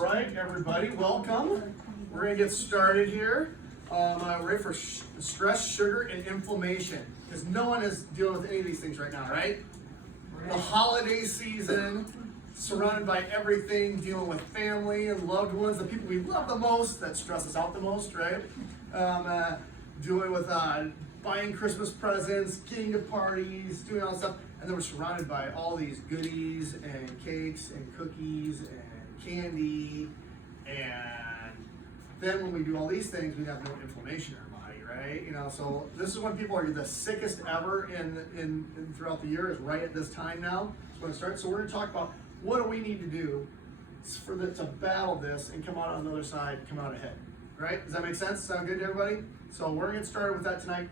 All right, everybody, welcome. We're going to get started here. We're ready for stress, sugar, and inflammation. Because no one is dealing with any of these things right now, right? The holiday season, surrounded by everything, dealing with family and loved ones, the people we love the most, that stress us out the most, right? Dealing with buying Christmas presents, getting to parties, doing all that stuff. And then we're surrounded by all these goodies and cakes and cookies and candy. And then when we do all these things, we have no inflammation in our body, right? You know, so this is when people are the sickest ever in throughout the year, is right at this time now. So when it starts. So we're going to talk about what do we need to do to battle this and come out on the other side, come out ahead, right? Does that make sense? Sound good to everybody? So we're going to get started with that tonight.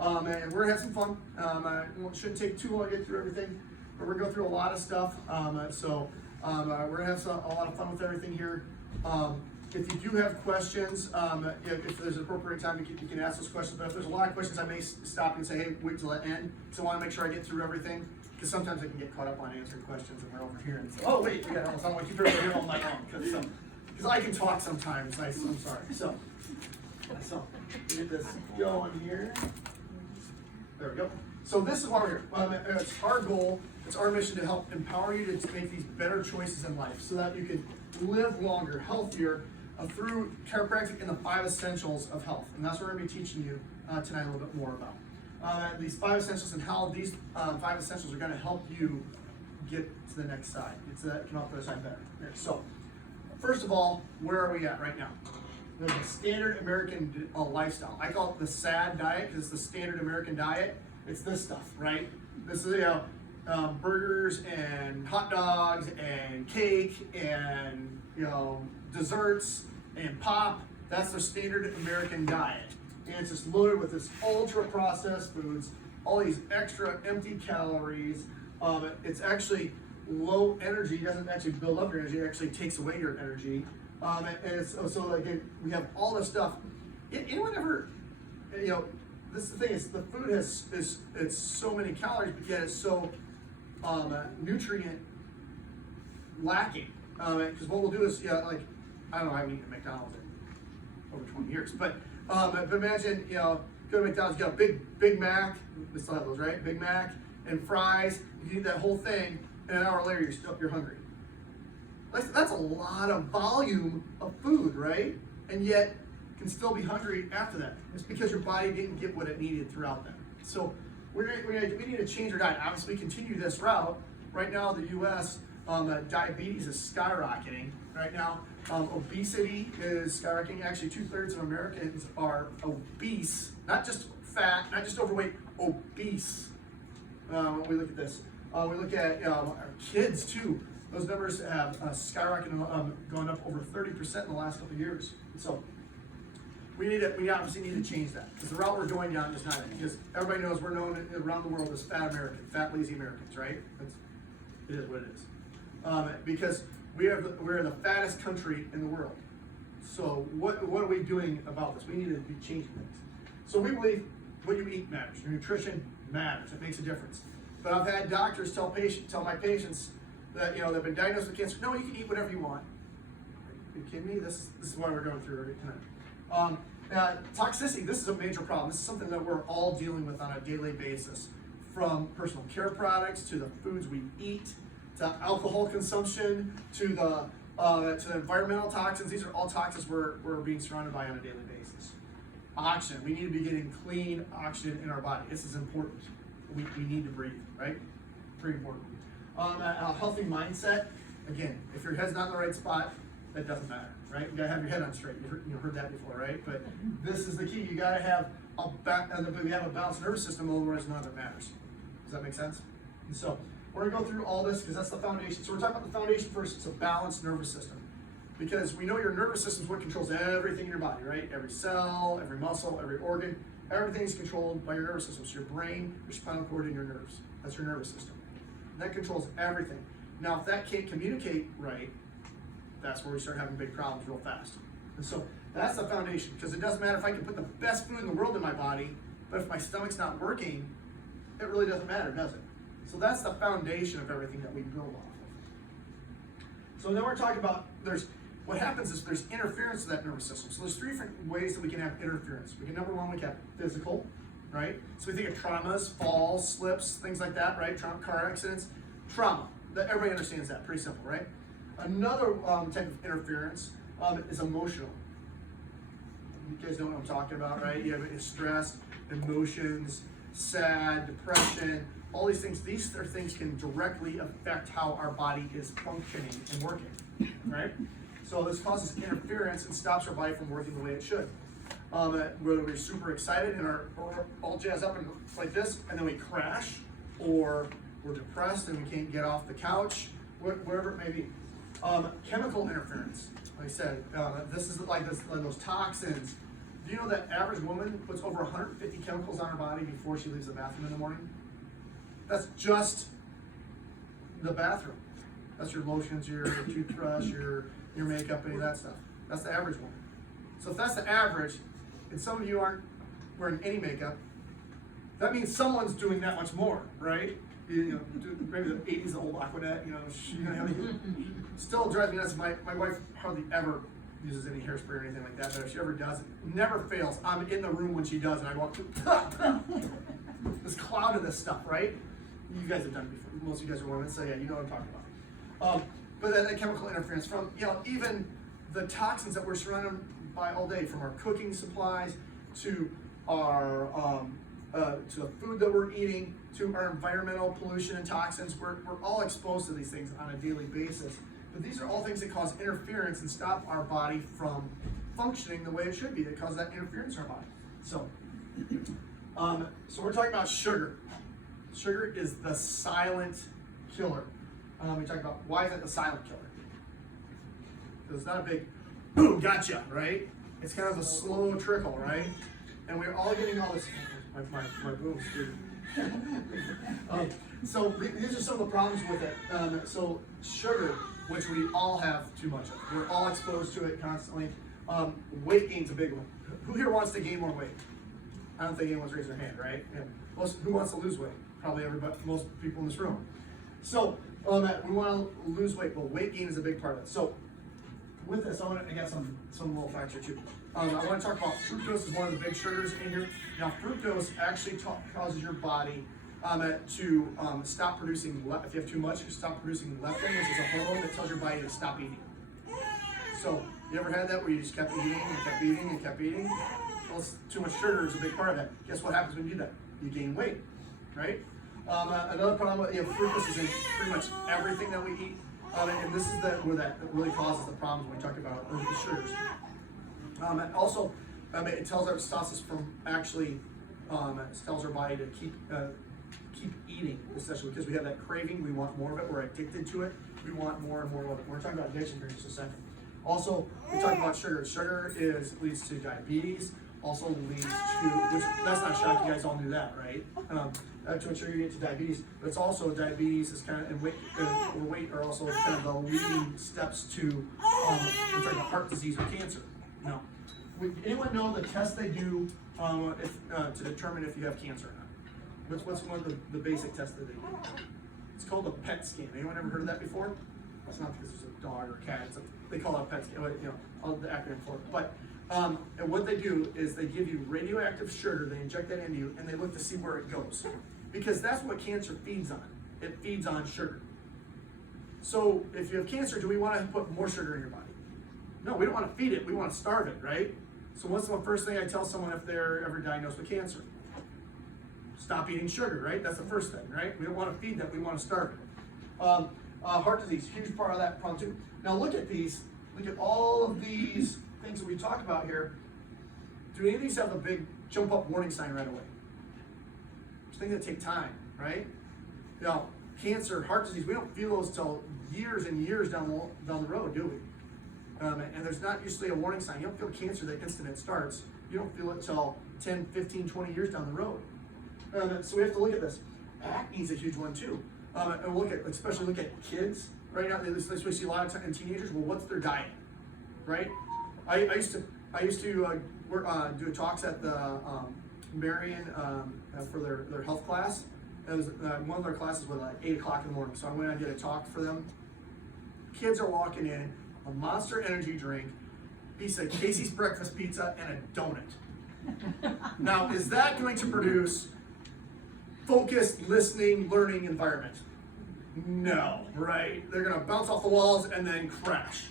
And we're going to have some fun. It shouldn't take too long to get through everything, but we're going to go through a lot of stuff. We're going to have a lot of fun with everything here. If you do have questions, if there's an appropriate time, you can ask those questions. But if there's a lot of questions, I may stop and say, hey, wait till the end, because I want to make sure I get through everything. Because sometimes I can get caught up on answering questions and we're over here and say, oh, wait, we got almost on. Keep everybody here all night long. Because I can talk sometimes. I'm sorry. So get this going here. There we go. So this is why we're here. It's our goal, it's our mission to help empower you to make these better choices in life so that you can live longer, healthier, through chiropractic and the 5 essentials of health. And that's what we're going to be teaching you tonight a little bit more about. These 5 essentials and how these 5 essentials are going to help you get to the next side, come out the other side better. Here. So first of all, where are we at right now? There's a standard American lifestyle. I call it the SAD diet because it's the standard American diet. It's this stuff, right? This is burgers and hot dogs and cake and desserts and pop. That's the standard American diet, and it's just loaded with this ultra processed foods, all these extra empty calories. It's actually low energy. It doesn't actually build up your energy. It actually takes away your energy. And it's so again, we have all this stuff. Anyone ever, this is the thing, is the food it's so many calories, but yet it's so nutrient lacking. Because what we'll do is, I don't know, I haven't eaten at McDonald's in over 20 years, but imagine, go to McDonald's, you got a Big Mac, we still have those, right? Big Mac and fries, you eat that whole thing, and an hour later you're hungry. That's a lot of volume of food, right? And yet can still be hungry after that. It's because your body didn't get what it needed throughout that. So we need to change our diet. Obviously, continue this route. Right now, the U.S. Diabetes is skyrocketing. Right now, obesity is skyrocketing. Actually, 2/3 of Americans are obese, not just fat, not just overweight, obese. When we look at this, we look at our kids too. Those numbers have skyrocketed, gone up over 30% in the last couple of years. So we obviously need to change that, because the route we're going down is not it. Because everybody knows we're known around the world as fat lazy Americans, right? It is what it is. Because we're the fattest country in the world. So what are we doing about this? We need to be changing things. So we believe what you eat matters. Your nutrition matters. It makes a difference. But I've had doctors tell my patients that they've been diagnosed with cancer. No, you can eat whatever you want. Are you kidding me? This is why we're going through tonight. Toxicity. This is a major problem. This is something that we're all dealing with on a daily basis, from personal care products to the foods we eat, to alcohol consumption, to the environmental toxins. These are all toxins we're being surrounded by on a daily basis. Oxygen. We need to be getting clean oxygen in our body. This is important. We need to breathe, right? Pretty important. A healthy mindset. Again, if your head's not in the right spot, that doesn't matter, right? You gotta have your head on straight. You've heard that before, right? But this is the key. You gotta have a balanced nervous system, otherwise none of it matters. Does that make sense? And so we're gonna go through all this because that's the foundation. So we're talking about the foundation first. It's a balanced nervous system, because we know your nervous system is what controls everything in your body, right? Every cell, every muscle, every organ, everything is controlled by your nervous system. So your brain, your spinal cord, and your nerves. That's your nervous system. That controls everything. Now, if that can't communicate right, that's where we start having big problems real fast. And so that's the foundation, because it doesn't matter if I can put the best food in the world in my body, but if my stomach's not working, it really doesn't matter, does it? So that's the foundation of everything that we build off of. So then we're talking about, what happens is there's interference to that nervous system. So there's three different ways that we can have interference. We can, number one, we can have physical, right? So we think of traumas, falls, slips, things like that, right? Car accidents, trauma. Everybody understands that, pretty simple, right? Another type of interference is emotional. You guys know what I'm talking about, right? You have stress, emotions, sad, depression, all these things. These are things can directly affect how our body is functioning and working, right? So this causes interference and stops our body from working the way it should. Whether we're super excited and are all jazzed up and like this, and then we crash, or we're depressed and we can't get off the couch, wherever it may be. Chemical interference, like I said, this is like those toxins. Do you know that average woman puts over 150 chemicals on her body before she leaves the bathroom in the morning? That's just the bathroom. That's your lotions, your toothbrush, your makeup, any of that stuff. That's the average woman. So if that's the average, and some of you aren't wearing any makeup, that means someone's doing that much more, right? You know, maybe the 80s, the old Aquanet, still drives me nuts. My wife hardly ever uses any hairspray or anything like that, but if she ever does, it never fails. I'm in the room when she does, and I walk through this cloud of this stuff, right? You guys have done it before. Most of you guys are women, so yeah, you know what I'm talking about. But then that chemical interference from, even the toxins that we're surrounded by all day, from our cooking supplies to our to the food that we're eating, to our environmental pollution and toxins. We're all exposed to these things on a daily basis. But these are all things that cause interference and stop our body from functioning the way it should be. That cause that interference in our body. So we're talking about sugar. Sugar is the silent killer. We talk about why is it the silent killer? Because it's not a big boom, gotcha, right? It's kind of a slow trickle, right? And we're all getting all this. My boom's too. So these are some of the problems with it. So sugar, which we all have too much of. We're all exposed to it constantly. Weight gain's a big one. Who here wants to gain more weight? I don't think anyone's raised their hand, right? Yeah. Who wants to lose weight? Probably everybody, most people in this room. So we want to lose weight. Well, weight gain is a big part of it. So with this, I got some little facts here too. I want to talk about fructose is one of the big sugars in here. Now, fructose actually causes your body to stop producing, if you have too much, you stop producing leptin, which is a hormone that tells your body to stop eating. So, you ever had that where you just kept eating and kept eating and kept eating? Well, too much sugar is a big part of that. Guess what happens when you do that? You gain weight, right? Another problem with fructose is in pretty much everything that we eat. And this is where that really causes the problems when we talk about the sugars. Also, it tells our us from actually, it tells our body to keep eating, essentially, because we have that craving. We want more of it. We're addicted to it. We want more and more of it. We're talking about addiction here in just a second. Also, we talk about sugar. Sugar leads to diabetes. Also leads to, which that's not shocking. You guys all knew that, right? To ensure you get to diabetes, but it's also diabetes is kind of and weight are also kind of the leading steps to we're talking about heart disease or cancer. Now, anyone know the test they do to determine if you have cancer or not? What's one of the basic tests that they do? It's called a PET scan. Anyone ever heard of that before? It's not because it's a dog or a cat. They call it a PET scan. All the acronym for it. But and what they do is they give you radioactive sugar. They inject that into you, and they look to see where it goes, because that's what cancer feeds on. It feeds on sugar. So if you have cancer, do we want to put more sugar in your body? No, we don't want to feed it. We want to starve it, right? So what's the first thing I tell someone if they're ever diagnosed with cancer? Stop eating sugar, right? That's the first thing, right? We don't want to feed that. We want to starve it. Heart disease, huge part of that problem too. Now look at these. Look at all of these things that we talk about here. Do any of these have a big jump up warning sign right away? It's things that take time, right? Now, cancer, heart disease, we don't feel those till years and years down the road, do we? And there's not usually a warning sign. You don't feel cancer the instant it starts. You don't feel it till 10, 15, 20 years down the road. So we have to look at this. Acne is a huge one too. And we'll especially look at kids right now. We see a lot of time in teenagers. Well, what's their diet, right? I used to do talks at the Marion for their health class. It was one of their classes was like 8 o'clock in the morning. So I went and did a talk for them. Kids are walking in a Monster energy drink, piece of Casey's breakfast pizza, and a donut. Now, is that going to produce focused, listening, learning environment? No, right? They're going to bounce off the walls and then crash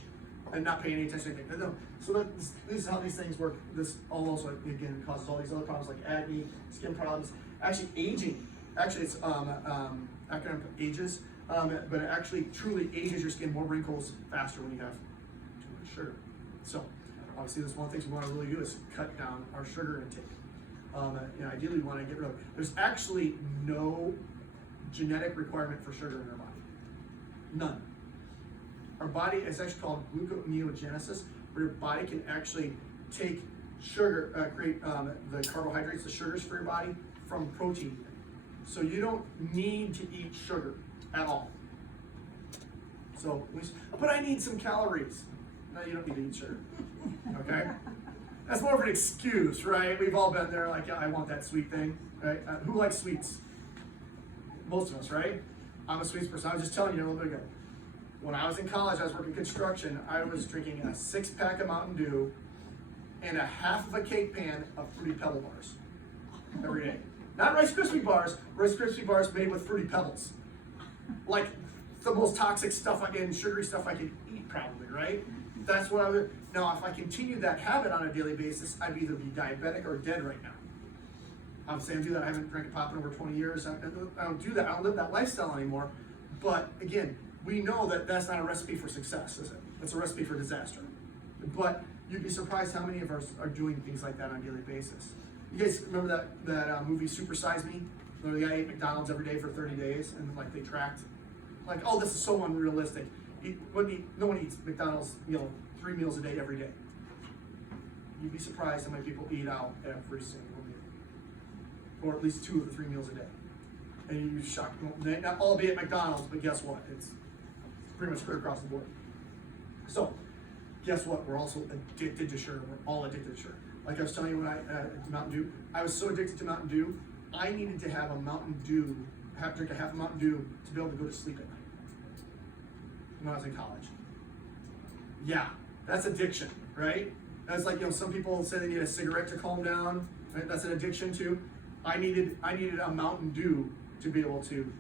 and not pay any attention to anything. So this is how these things work. This also, again, causes all these other problems like acne, skin problems, actually aging. Actually, it's acronym ages, but it actually truly ages your skin, more wrinkles faster when you have too much sugar. So obviously, this one of the things we want to really do is cut down our sugar intake. Ideally, we want to get rid of it. There's actually no genetic requirement for sugar in our body. None. Our body is actually called gluconeogenesis, where your body can actually take sugar, create the carbohydrates, the sugars for your body from protein. So you don't need to eat sugar at all. So, but I need some calories. No, you don't need to eat sugar. Okay? That's more of an excuse, right? We've all been there, like, yeah, I want that sweet thing, right? Who likes sweets? Most of us, right? I'm a sweets person. I was just telling you a little bit ago. When I was in college, I was working construction. I was drinking a 6-pack of Mountain Dew and a half of a cake pan of Fruity Pebble bars every day. Not Rice Krispie bars, Rice Krispie bars made with Fruity Pebbles. Like the most toxic stuff and sugary stuff I could eat, probably, right? That's what I would. Now, if I continued that habit on a daily basis, I'd either be diabetic or dead right now. I'm saying I do that. I haven't drank a pop in over 20 years. I don't do that. I don't live that lifestyle anymore. But again, we know that that's not a recipe for success, is it? It's a recipe for disaster. But you'd be surprised how many of us are doing things like that on a daily basis. You guys remember that movie Super Size Me? Where the guy ate McDonald's every day for 30 days and like they tracked, like, oh, this is so unrealistic. No one eats McDonald's, 3 meals a day every day. You'd be surprised how many people eat out every single meal, or at least 2 of the 3 meals a day. And you're shocked. Well, not all be at McDonald's, but guess what? It's pretty much clear across the board. So, guess what? We're also addicted to sugar. We're all addicted to sugar. Like I was telling you when Mountain Dew, I was so addicted to Mountain Dew, I needed to have a Mountain Dew, drink a half a Mountain Dew to be able to go to sleep at night when I was in college. Yeah, that's addiction, right? That's like, some people say they need a cigarette to calm down, right? That's an addiction too. I needed a Mountain Dew to be able to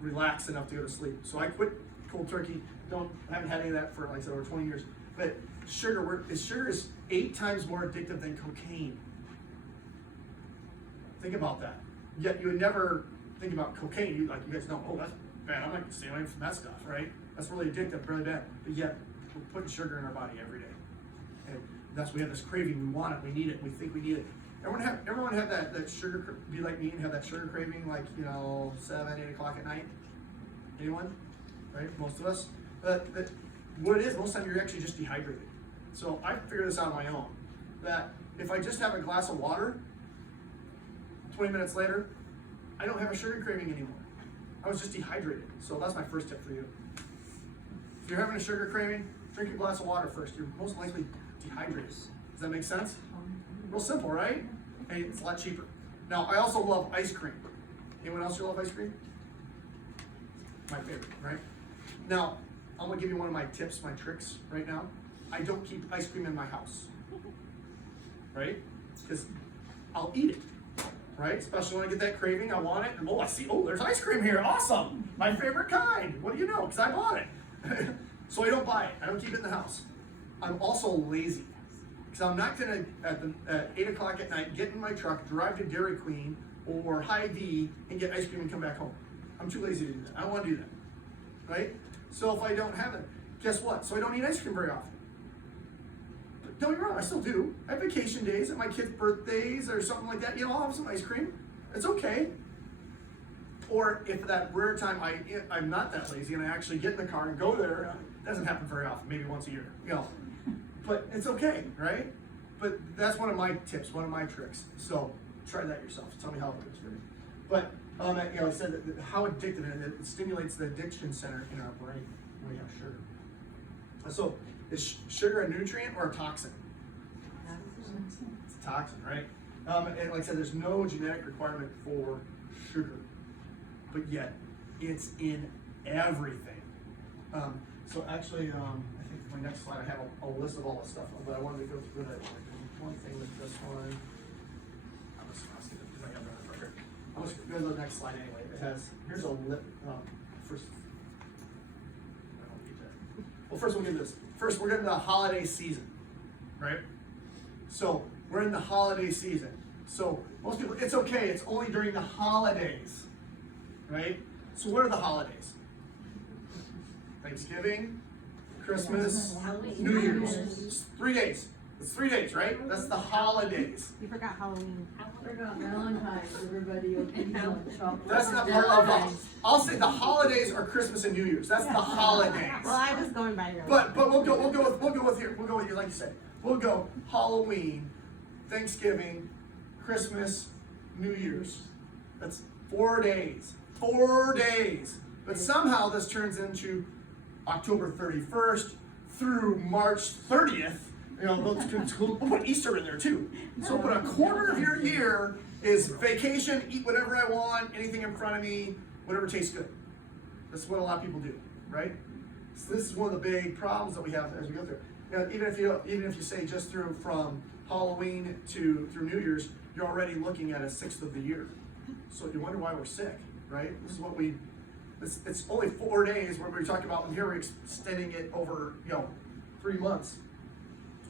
relax enough to go to sleep. So I quit cold turkey. Haven't had any of that for, like I said, over 20 years. But sugar is 8 times more addictive than cocaine. Think about that. Yet you would never think about cocaine. You guys know, oh, that's bad. I'm not going to stay away from that stuff, right? That's really addictive, really bad. But yet we're putting sugar in our body every day. And that's we have this craving. We want it. We need it. We think we need it. Everyone have that sugar, be like me and have that sugar craving, like, 7, 8 o'clock at night? Anyone? Right? Most of us. But what it is, most of the time you're actually just dehydrated. So I figured this out on my own, that if I just have a glass of water, 20 minutes later, I don't have a sugar craving anymore. I was just dehydrated. So that's my first tip for you. If you're having a sugar craving, drink a glass of water first. You're most likely dehydrated. Does that make sense? Real simple, right? Hey, it's a lot cheaper. Now, I also love ice cream. Anyone else who love ice cream? My favorite, right? Now, I'm gonna give you one of my tips, my tricks right now. I don't keep ice cream in my house, right? Because I'll eat it, right? Especially when I get that craving, I want it, and I see, there's ice cream here, awesome! My favorite kind, what do you know? Because I bought it. So I don't buy it, I don't keep it in the house. I'm also lazy, because I'm not gonna, at 8 o'clock at night, get in my truck, drive to Dairy Queen or Hy-Vee and get ice cream and come back home. I'm too lazy to do that, I don't wanna do that, right? So if I don't have it, guess what? So I don't eat ice cream very often. But don't get me wrong, I still do. I have vacation days at my kids' birthdays or something like that. I'll have some ice cream. It's okay. Or if that rare time I'm not that lazy and I actually get in the car and go there, it doesn't happen very often, maybe once a year. But it's okay, right? But that's one of my tips, one of my tricks. So try that yourself. Tell me how it works for you. But I said that how addictive it stimulates the addiction center in our brain when we have sugar. So is sugar a nutrient or a toxin? It's a toxin, right? And like I said, there's no genetic requirement for sugar, but yet it's in everything. So actually, I think my next slide, I have a list of all this stuff, but I wanted to go through that one thing with this one. I'm just gonna skip it because I have that right here. I'm just gonna go to the next slide anyway. It has, here's a lip, first, I don't need that. Well, first we'll get this. First, we're getting the holiday season, right? So, we're in the holiday season. So, most people, it's okay, it's only during the holidays, right? So, what are the holidays? Thanksgiving, Christmas, New Year's. It's 3 days. It's 3 days, right? That's the holidays. You forgot Halloween. I forgot Valentine's. Everybody will be on chocolate. That's not part of the. I'll say the holidays are Christmas and New Year's. That's the holidays. Well, I was going by your. But we'll go with here like you said. We'll go Halloween, Thanksgiving, Christmas, New Year's. That's 4 days. 4 days. But somehow this turns into October 31st through March 30th. You know, we'll put Easter in there too. So but a quarter of your year is vacation, eat whatever I want, anything in front of me, whatever tastes good. That's what a lot of people do, right? So this is one of the big problems that we have as we go through. Now, even if you say just from Halloween through New Year's, you're already looking at a sixth of the year. So you wonder why we're sick, right? This is what it's only 4 days where we're talking about, and here we're extending it over, 3 months.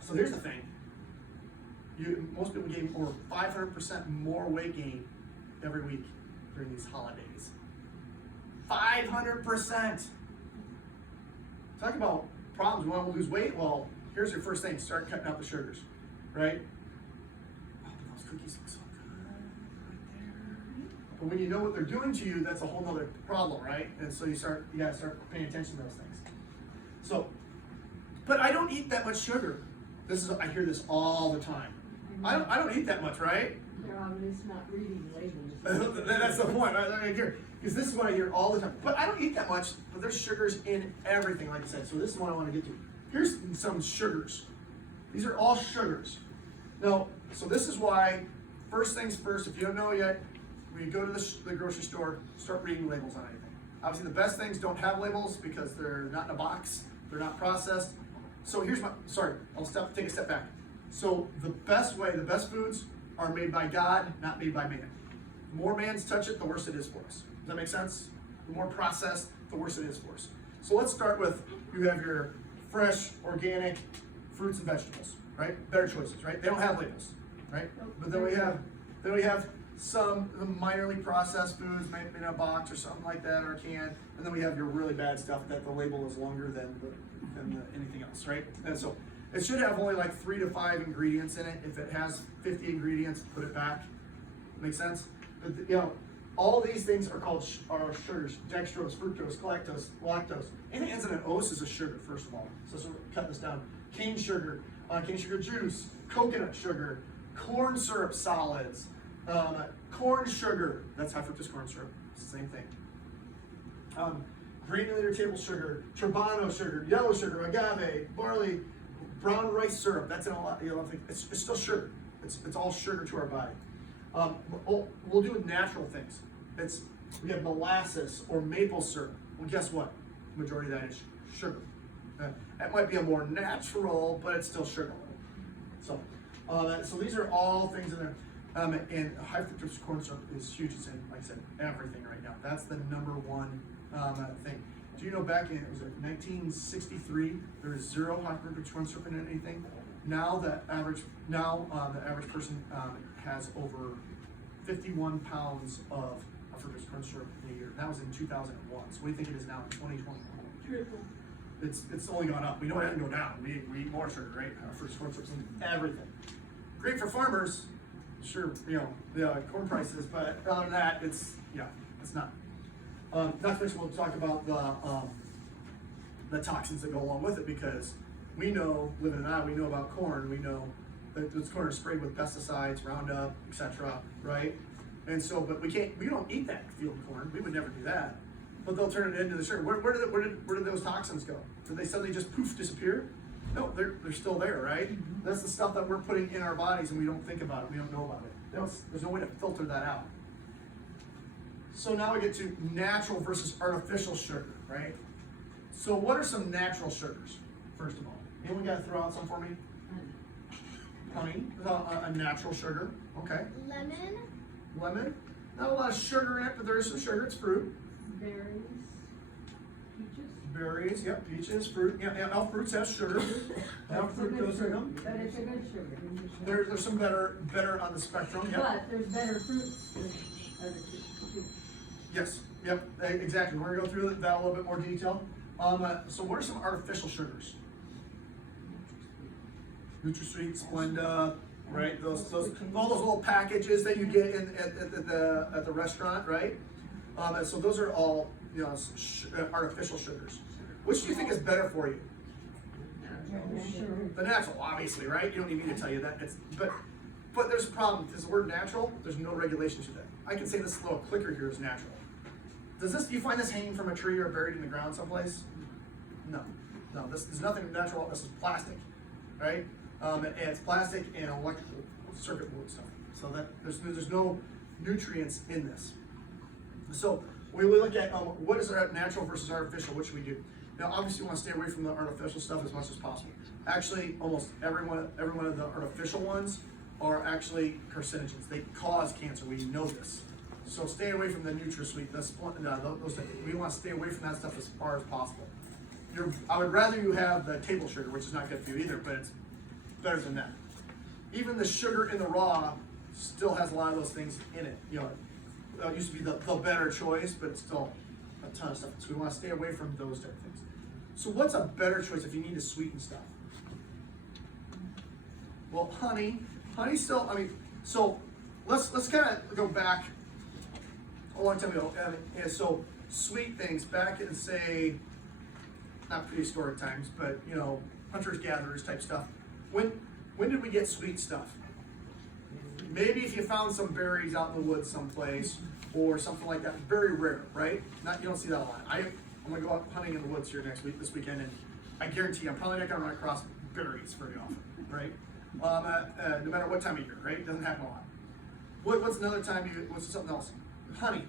So here's the thing. Most people gain over 500% more weight gain every week during these holidays. 500%. Talk about problems. You want to lose weight? Well, here's your first thing. Start cutting out the sugars, right? Oh, those cookies look so good right there. But when you know what they're doing to you, that's a whole other problem, right? And so you gotta start paying attention to those things. So, but I don't eat that much sugar. I hear this all the time. I don't eat that much, right? They're obviously not reading labels. That's the point, right here. Because this is what I hear all the time. But I don't eat that much, but there's sugars in everything, like I said. So this is what I want to get to. Here's some sugars. These are all sugars. Now, so this is why, first things first, if you don't know yet, when you go to the grocery store, start reading labels on anything. Obviously, the best things don't have labels because they're not in a box, they're not processed. So here's take a step back. So the best foods are made by God, not made by man. The more man's touch it, the worse it is for us. Does that make sense? The more processed, the worse it is for us. So let's start with, you have your fresh, organic fruits and vegetables, right? Better choices, right? They don't have labels, right? But then we have some minorly processed foods made in a box or something like that, or a can, and then we have your really bad stuff that the label is longer than anything else, right? And so it should have only like 3 to 5 ingredients in it. If it has 50 ingredients, put it back. Make sense? But, all these things are called sugars: dextrose, fructose, galactose, lactose. Anything that ends in an ose is a sugar, first of all. So we're cutting this down. Cane sugar juice, coconut sugar, corn syrup solids, corn sugar. That's high fructose corn syrup. It's the same thing. Granulated table sugar, turbano sugar, yellow sugar, agave, barley, brown rice syrup. That's in a lot. It's still sugar. It's all sugar to our body. We'll do natural things. We have molasses or maple syrup. Well, guess what? The majority of that is sugar. That might be a more natural, but it's still sugar. So these are all things in there. And high fructose corn syrup is huge. It's in, like I said, everything right now. That's the number one thing. Do you know back in 1963, there was 0 high fructose corn syrup in anything? Now the average person has over 51 pounds of fructose corn syrup in a year. That was in 2001. So what do you think it is now in 2021? Triple. It's only gone up. We know it hasn't gone down. We eat more sugar, right? Fructose corn syrup's in everything. Great for farmers. Sure, the corn prices, but other than that, it's not. Not to mention, we'll talk about the toxins that go along with it, because we know, living in Iowa, we know about corn. We know that this corn is sprayed with pesticides, Roundup, etc. Right? And so, but we don't eat that field corn. We would never do that. But they'll turn it into the sugar. Where did those toxins go? Did they suddenly just poof disappear? No, they're still there, right? Mm-hmm. That's the stuff that we're putting in our bodies, and we don't think about it. We don't know about it. There's no way to filter that out. So now we get to natural versus artificial sugar, right? So what are some natural sugars? first of all? Anyone got to throw out some for me? Honey, a natural sugar. Okay. Lemon. Lemon. Not a lot of sugar in it, but there is some sugar. It's fruit. Berries, peaches. Berries, yep, peaches, fruit. Yeah, all fruits have sugar. All It's a fruit good goes in sugar, them. but it's a good sugar. There's some better on the spectrum. Yep. But there's better fruits than other fruits too. Yes. Yep. Exactly. We're gonna go through that a little bit more detail. So what are some artificial sugars? NutraSweet, Splenda, right? Those all those little packages that you get at the restaurant, right? And so those are all artificial sugars. Which do you think is better for you? The natural, obviously, right? You don't need me to tell you that. But there's a problem. This word natural, there's no regulation to that. I can say this little clicker here is natural. Do you find this hanging from a tree or buried in the ground someplace? No. There's nothing natural. This is plastic, right? And it's plastic and electrical circuit board stuff. So that there's no nutrients in this. So when we look at what is our natural versus artificial, what should we do? Now, obviously, you want to stay away from the artificial stuff as much as possible. Actually, almost every one of the artificial ones are actually carcinogens. They cause cancer. We know this. So stay away from the NutraSweet. Those we want to stay away from that stuff as far as possible. I would rather you have the table sugar, which is not good for you either, but it's better than that. Even the sugar in the raw still has a lot of those things in it. It used to be the better choice, but it's still a ton of stuff. So we want to stay away from those type of things. So what's a better choice if you need to sweeten stuff? Well, honey still, so let's kind of go back a long time ago. So sweet things back in, say, not prehistoric times, but hunters gatherers type stuff. When did we get sweet stuff? Maybe if you found some berries out in the woods someplace or something like that. Very rare, right? You don't see that a lot. I'm gonna go out hunting in the woods here this weekend, and I guarantee I'm probably not gonna run across berries very often, right? No matter what time of year, right? It doesn't happen a lot. What's another time what's something else? Honey.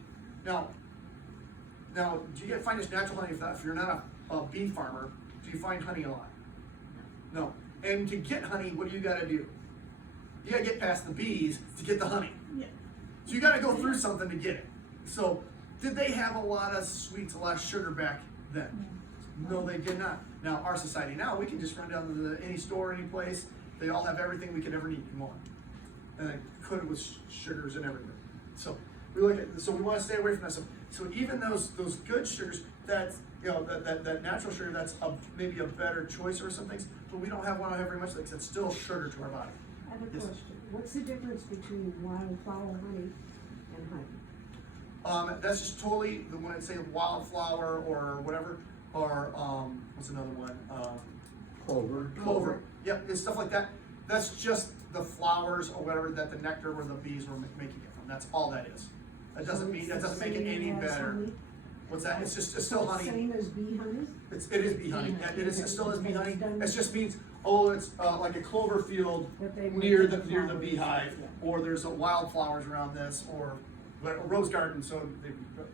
Now, do you find this natural honey if you're not a bee farmer? Do you find honey a lot? No. And to get honey, what do you got to do? You got to get past the bees to get the honey. Yeah. So you got to go through something to get it. So did they have a lot of sweets, a lot of sugar back then? No, they did not. Now, our society now, we can just run down to any store, any place. They all have everything we could ever need and more. And it could with sugars and everything. So we we want to stay away from that stuff. So even those good sugars, that natural sugar, that's maybe a better choice or some things, but we don't want to have very much because it's still sugar to our body. I have a Yes. question. What's the difference between wildflower honey and honey? That's just totally when I say wildflower or whatever, or what's another one? Clover. Yep, it's stuff like that. That's just the flowers or whatever that the nectar where the bees were making it from. That's all that is. That doesn't make it any better. Honey? What's that? It's still honey. Same as bee honey? It is bee honey. Yeah, it still is bee honey. It just means it's like a clover field near the beehive, or there's wildflowers around this, or a rose garden. So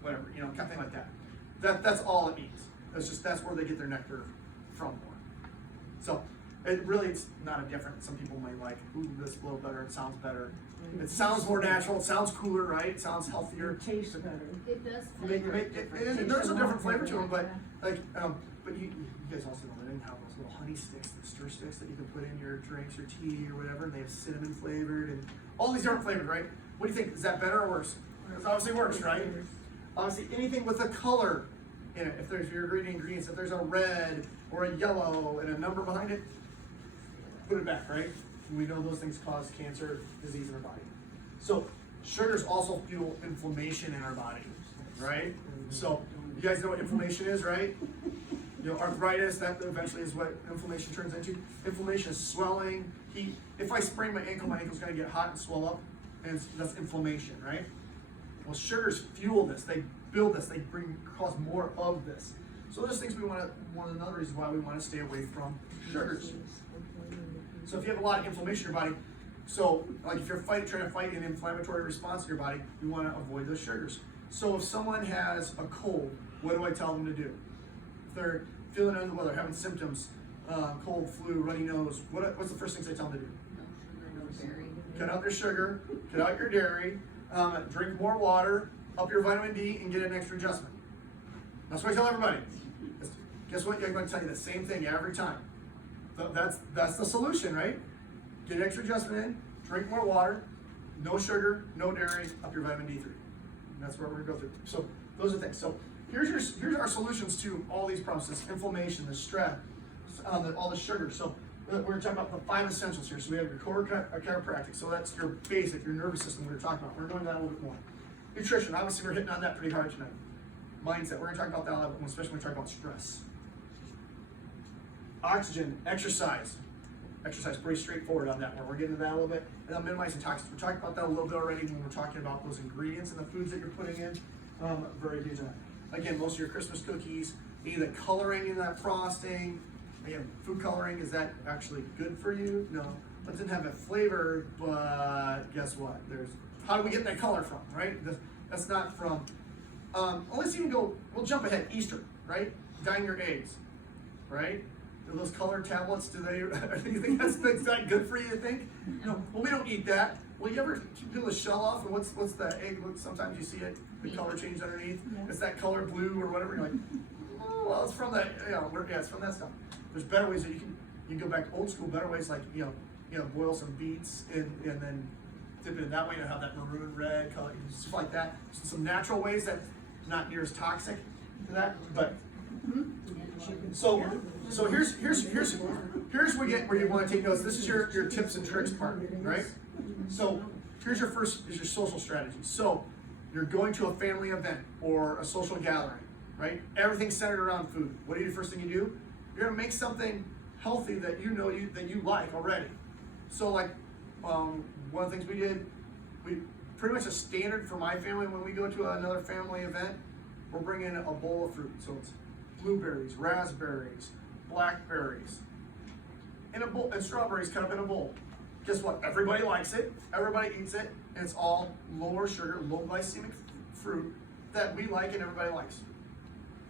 whatever, something like that. That's all it means. That's where they get their nectar from. So it's not a different. Some people might like, ooh, this a little better. It sounds better. It sounds more natural. It sounds cooler, right? It sounds healthier. It tastes better. It does. There's a different flavor to them, but you guys also know they didn't have those little honey sticks, the stir sticks that you can put in your drinks or tea or whatever, and they have cinnamon flavored and all these different flavors, right? What do you think? Is that better or worse? It's obviously worse, right? Obviously, anything with a color in it, if your ingredients, if there's a red or a yellow and a number behind it, put it back, right? We know those things cause cancer, disease in our body. So sugars also fuel inflammation in our body, right? So you guys know what inflammation is, right? Arthritis, that eventually is what inflammation turns into. Inflammation is swelling, heat. If I sprain my ankle's gonna get hot and swell up, and that's inflammation, right? Well, sugars fuel this, they build this, they cause more of this. So there's things one of another reasons why we want to stay away from sugars. So if you have a lot of inflammation in your body, so like if you're trying to fight an inflammatory response in your body, you want to avoid those sugars. So if someone has a cold, what do I tell them to do? If they're feeling under the weather, having symptoms, cold, flu, runny nose, what's the first things I tell them to do? No sugar, no dairy. Cut out their sugar, cut out your dairy, drink more water, up your vitamin D, and get an extra adjustment. That's what I tell everybody. Guess what? I'm going to tell you the same thing every time. That's the solution, right? Get an extra adjustment in, drink more water, no sugar, no dairy, up your vitamin D3. And that's what we're going to go through. So those are things. So here's our solutions to all these problems: this inflammation, the stress, all the sugar. So we're going to talk about the 5 essentials here. So we have your core chiropractic. So that's your basic, your nervous system we're talking about. We're going to that a little bit more. Nutrition, obviously we're hitting on that pretty hard tonight. Mindset, we're going to talk about that a little bit more, especially when we talk about stress. Oxygen, exercise. Exercise, pretty straightforward on that one. We're getting to that a little bit. And then minimizing toxins. We're talking about that a little bit already when we're talking about those ingredients and the foods that you're putting in. Very huge on that. Again, most of your Christmas cookies, the coloring in that frosting. Again, food coloring, is that actually good for you? No. It doesn't have a flavor, but guess what? How do we get that color from, right? That's not from, let's even go, we'll jump ahead, Easter, right? Dyeing your eggs, right? Do those colored tablets, do you think that's that good for you, you think? No, well, we don't eat that. Well, you ever peel the shell off, and what's the egg, sometimes you see it, the color change underneath, it's that color blue or whatever, you're like, oh, well, it's from that, it's from that stuff. There's better ways that you can go back old school, better ways like, boil some beets and then dip it in that way to have that maroon red color, stuff like that. Some natural ways that not near as toxic to that, but so here's where you want to take notes. This is your tips and tricks part, right? So here's your social strategy. So you're going to a family event or a social gathering, right? Everything's centered around food. What do you do first thing you do? You're gonna make something healthy that you like already. So like one of the things we did, we pretty much a standard for my family when we go to another family event, we're bringing a bowl of fruit. So it's blueberries, raspberries, blackberries, in a bowl, and strawberries cut up in a bowl. Guess what? Everybody likes it, everybody eats it, and it's all lower sugar, low glycemic fruit that we like and everybody likes.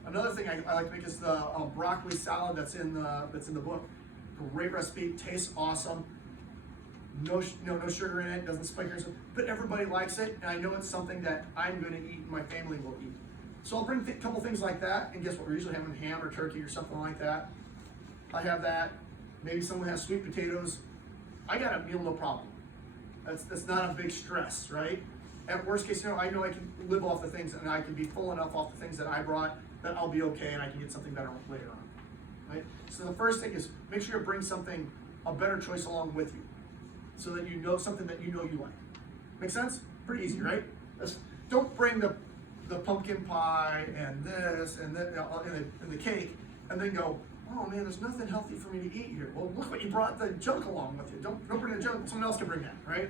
Another thing I like to make is the broccoli salad that's in the book. Great recipe, tastes awesome. No sugar in it, doesn't spike your, but everybody likes it, and I know it's something that I'm going to eat and my family will eat. So I'll bring a couple things like that, and guess what? We're usually having ham or turkey or something like that. I have that. Maybe someone has sweet potatoes. I got a meal, no problem. That's not a big stress, right? At worst case scenario, I know I can live off the things, and I can be full enough off the things that I brought that I'll be okay, and I can get something better later on, right? So the first thing is make sure you bring a better choice along with you, so that you know something that you like. Make sense? Pretty easy, right? Don't bring the pumpkin pie and this and then and the cake, and then go, oh man, there's nothing healthy for me to eat here. Well, look what you brought the junk along with you. Don't bring the junk. Someone else can bring that, right?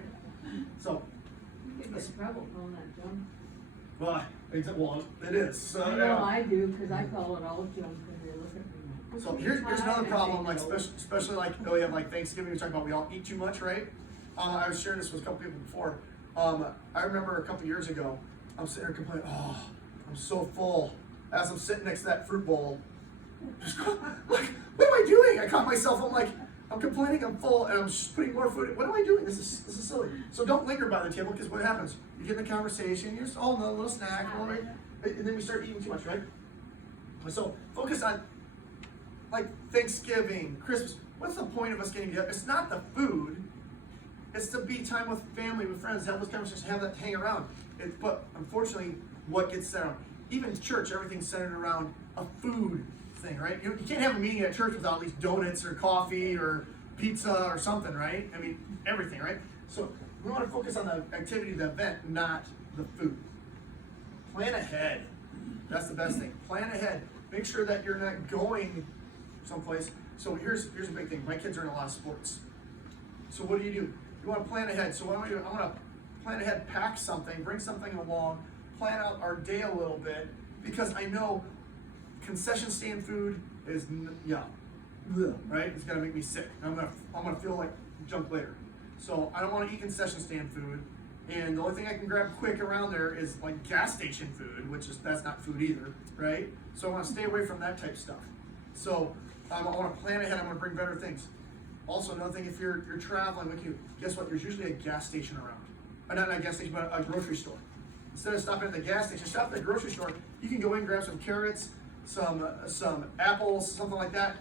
So. You get in trouble calling that junk. Well, it is. So, I know I do, because I call it all junk when they look at me. So here's another problem, like especially like we have like Thanksgiving. We talk about we all eat too much, right? I was sharing this with a couple people before. I remember a couple years ago, I'm sitting there complaining, oh, I'm so full. As I'm sitting next to that fruit bowl, just like, what am I doing? I caught myself. I'm complaining, I'm full, and I'm just putting more food. What am I doing? This is silly. So don't linger by the table, because what happens? You get in the conversation, you're just, oh, no, a little snack, right? And then we start eating too much, right? So focus on, like, Thanksgiving, Christmas. What's the point of us getting together? It's not the food. It's to be time with family, with friends, have those conversations, have that hang around. But unfortunately, what gets centered? Even church, everything's centered around a food thing, right? You can't have a meeting at church without at least donuts or coffee or pizza or something, right? I mean, everything, right? So we want to focus on the activity of the event, not the food. Plan ahead. That's the best thing. Plan ahead. Make sure that you're not going someplace. So here's a big thing. My kids are in a lot of sports. So what do? You want to plan ahead. So what I'm going to do, I want to plan ahead, pack something, bring something along, plan out our day a little bit, because I know concession stand food is right? It's gonna make me sick. I'm gonna feel like junk later. So I don't want to eat concession stand food. And the only thing I can grab quick around there is like gas station food, that's not food either, right? So I want to stay away from that type of stuff. So I want to plan ahead. I'm going to bring better things. Also, another thing, if you're traveling with you, guess what? There's usually a gas station around. Not a gas station, but a grocery store. Instead of stopping at the gas station, stop at the grocery store. You can go in, grab some carrots, some apples, something like that,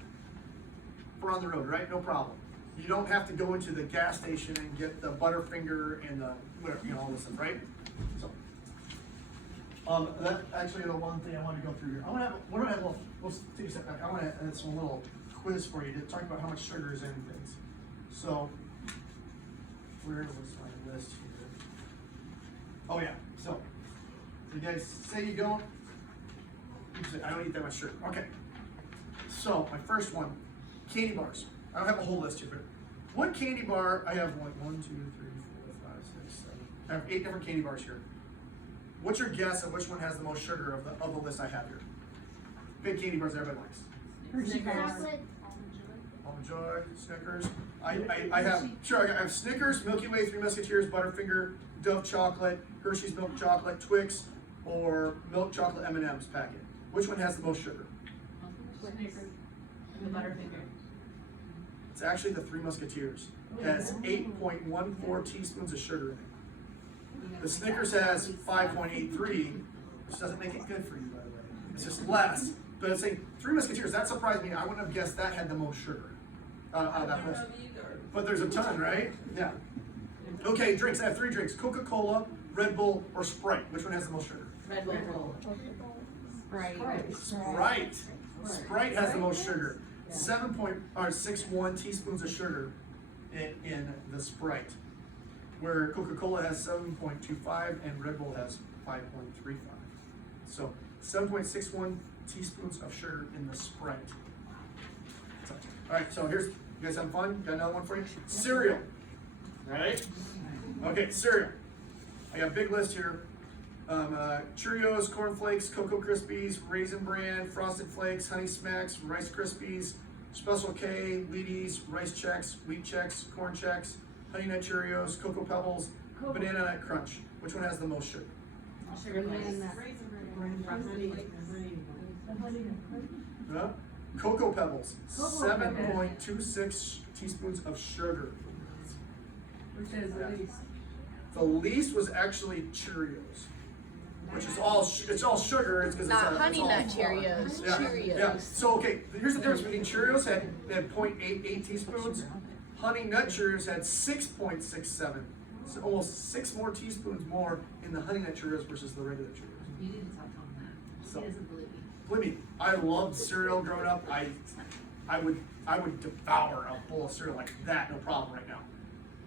for on the road, right? No problem. You don't have to go into the gas station and get the Butterfinger and the whatever, all this stuff, right? So, that actually the one thing I want to go through here. We'll take a step back. I want to add some little quiz for you to talk about how much sugar is in things. So, where was my list here? Oh yeah. So, you guys say you don't. You say, I don't eat that much sugar. Okay. So my first one, candy bars. I don't have a whole list here, but what candy bar? I have like 1, 2, 3, 4, 5, 6, 7. I have 8 different candy bars here. What's your guess of which one has the most sugar of the list I have here? Big candy bars everybody likes. Snickers. Almond Joy, Snickers. I have Snickers, Milky Way, Three Musketeers, Butterfinger, Dove chocolate, Hershey's milk chocolate, Twix, or milk chocolate M&M's packet. Which one has the most sugar? Snickers. The Butterfinger. It's actually the Three Musketeers. It has 8.14 teaspoons of sugar in it. The Snickers has 5.83, which doesn't make it good for you, by the way. It's just less. But it's saying Three Musketeers, that surprised me. I wouldn't have guessed that had the most sugar out of that list. But there's a ton, right? Yeah. Okay, drinks. I have 3 drinks: Coca-Cola, Red Bull, or Sprite. Which one has the most sugar? Red Bull. Sprite. Sprite has the most sugar. 7.61 teaspoons of sugar in the Sprite, where Coca-Cola has 7.25 and Red Bull has 5.35. So 7.61 teaspoons of sugar in the Sprite. All right, so here's, you guys having fun? Got another one for you? Cereal. Right? Okay, cereal. I got a big list here. Cheerios, Corn Flakes, Cocoa Krispies, Raisin Bran, Frosted Flakes, Honey Smacks, Rice Krispies, Special K, Wheaties, Rice Chex, Wheat Chex, Corn Chex, Honey Nut Cheerios, Cocoa Pebbles, Banana Nut Crunch. Which one has the most sugar? Cocoa Pebbles, 7.26 teaspoons of sugar. Which is the least? The least was actually Cheerios, which is all it's all sugar. It's because Not it's Honey all, Nut Cheerios, Yeah, Cheerios. yeah. So okay, here's the difference between Cheerios had 0.88 teaspoons. Honey Nut Cheerios had 6.67. So almost 6 more teaspoons more in the Honey Nut Cheerios versus the regular Cheerios. You didn't talk on that. So, He doesn't believe me. believe me, I loved cereal growing up. I would devour a bowl of cereal like that, no problem right now.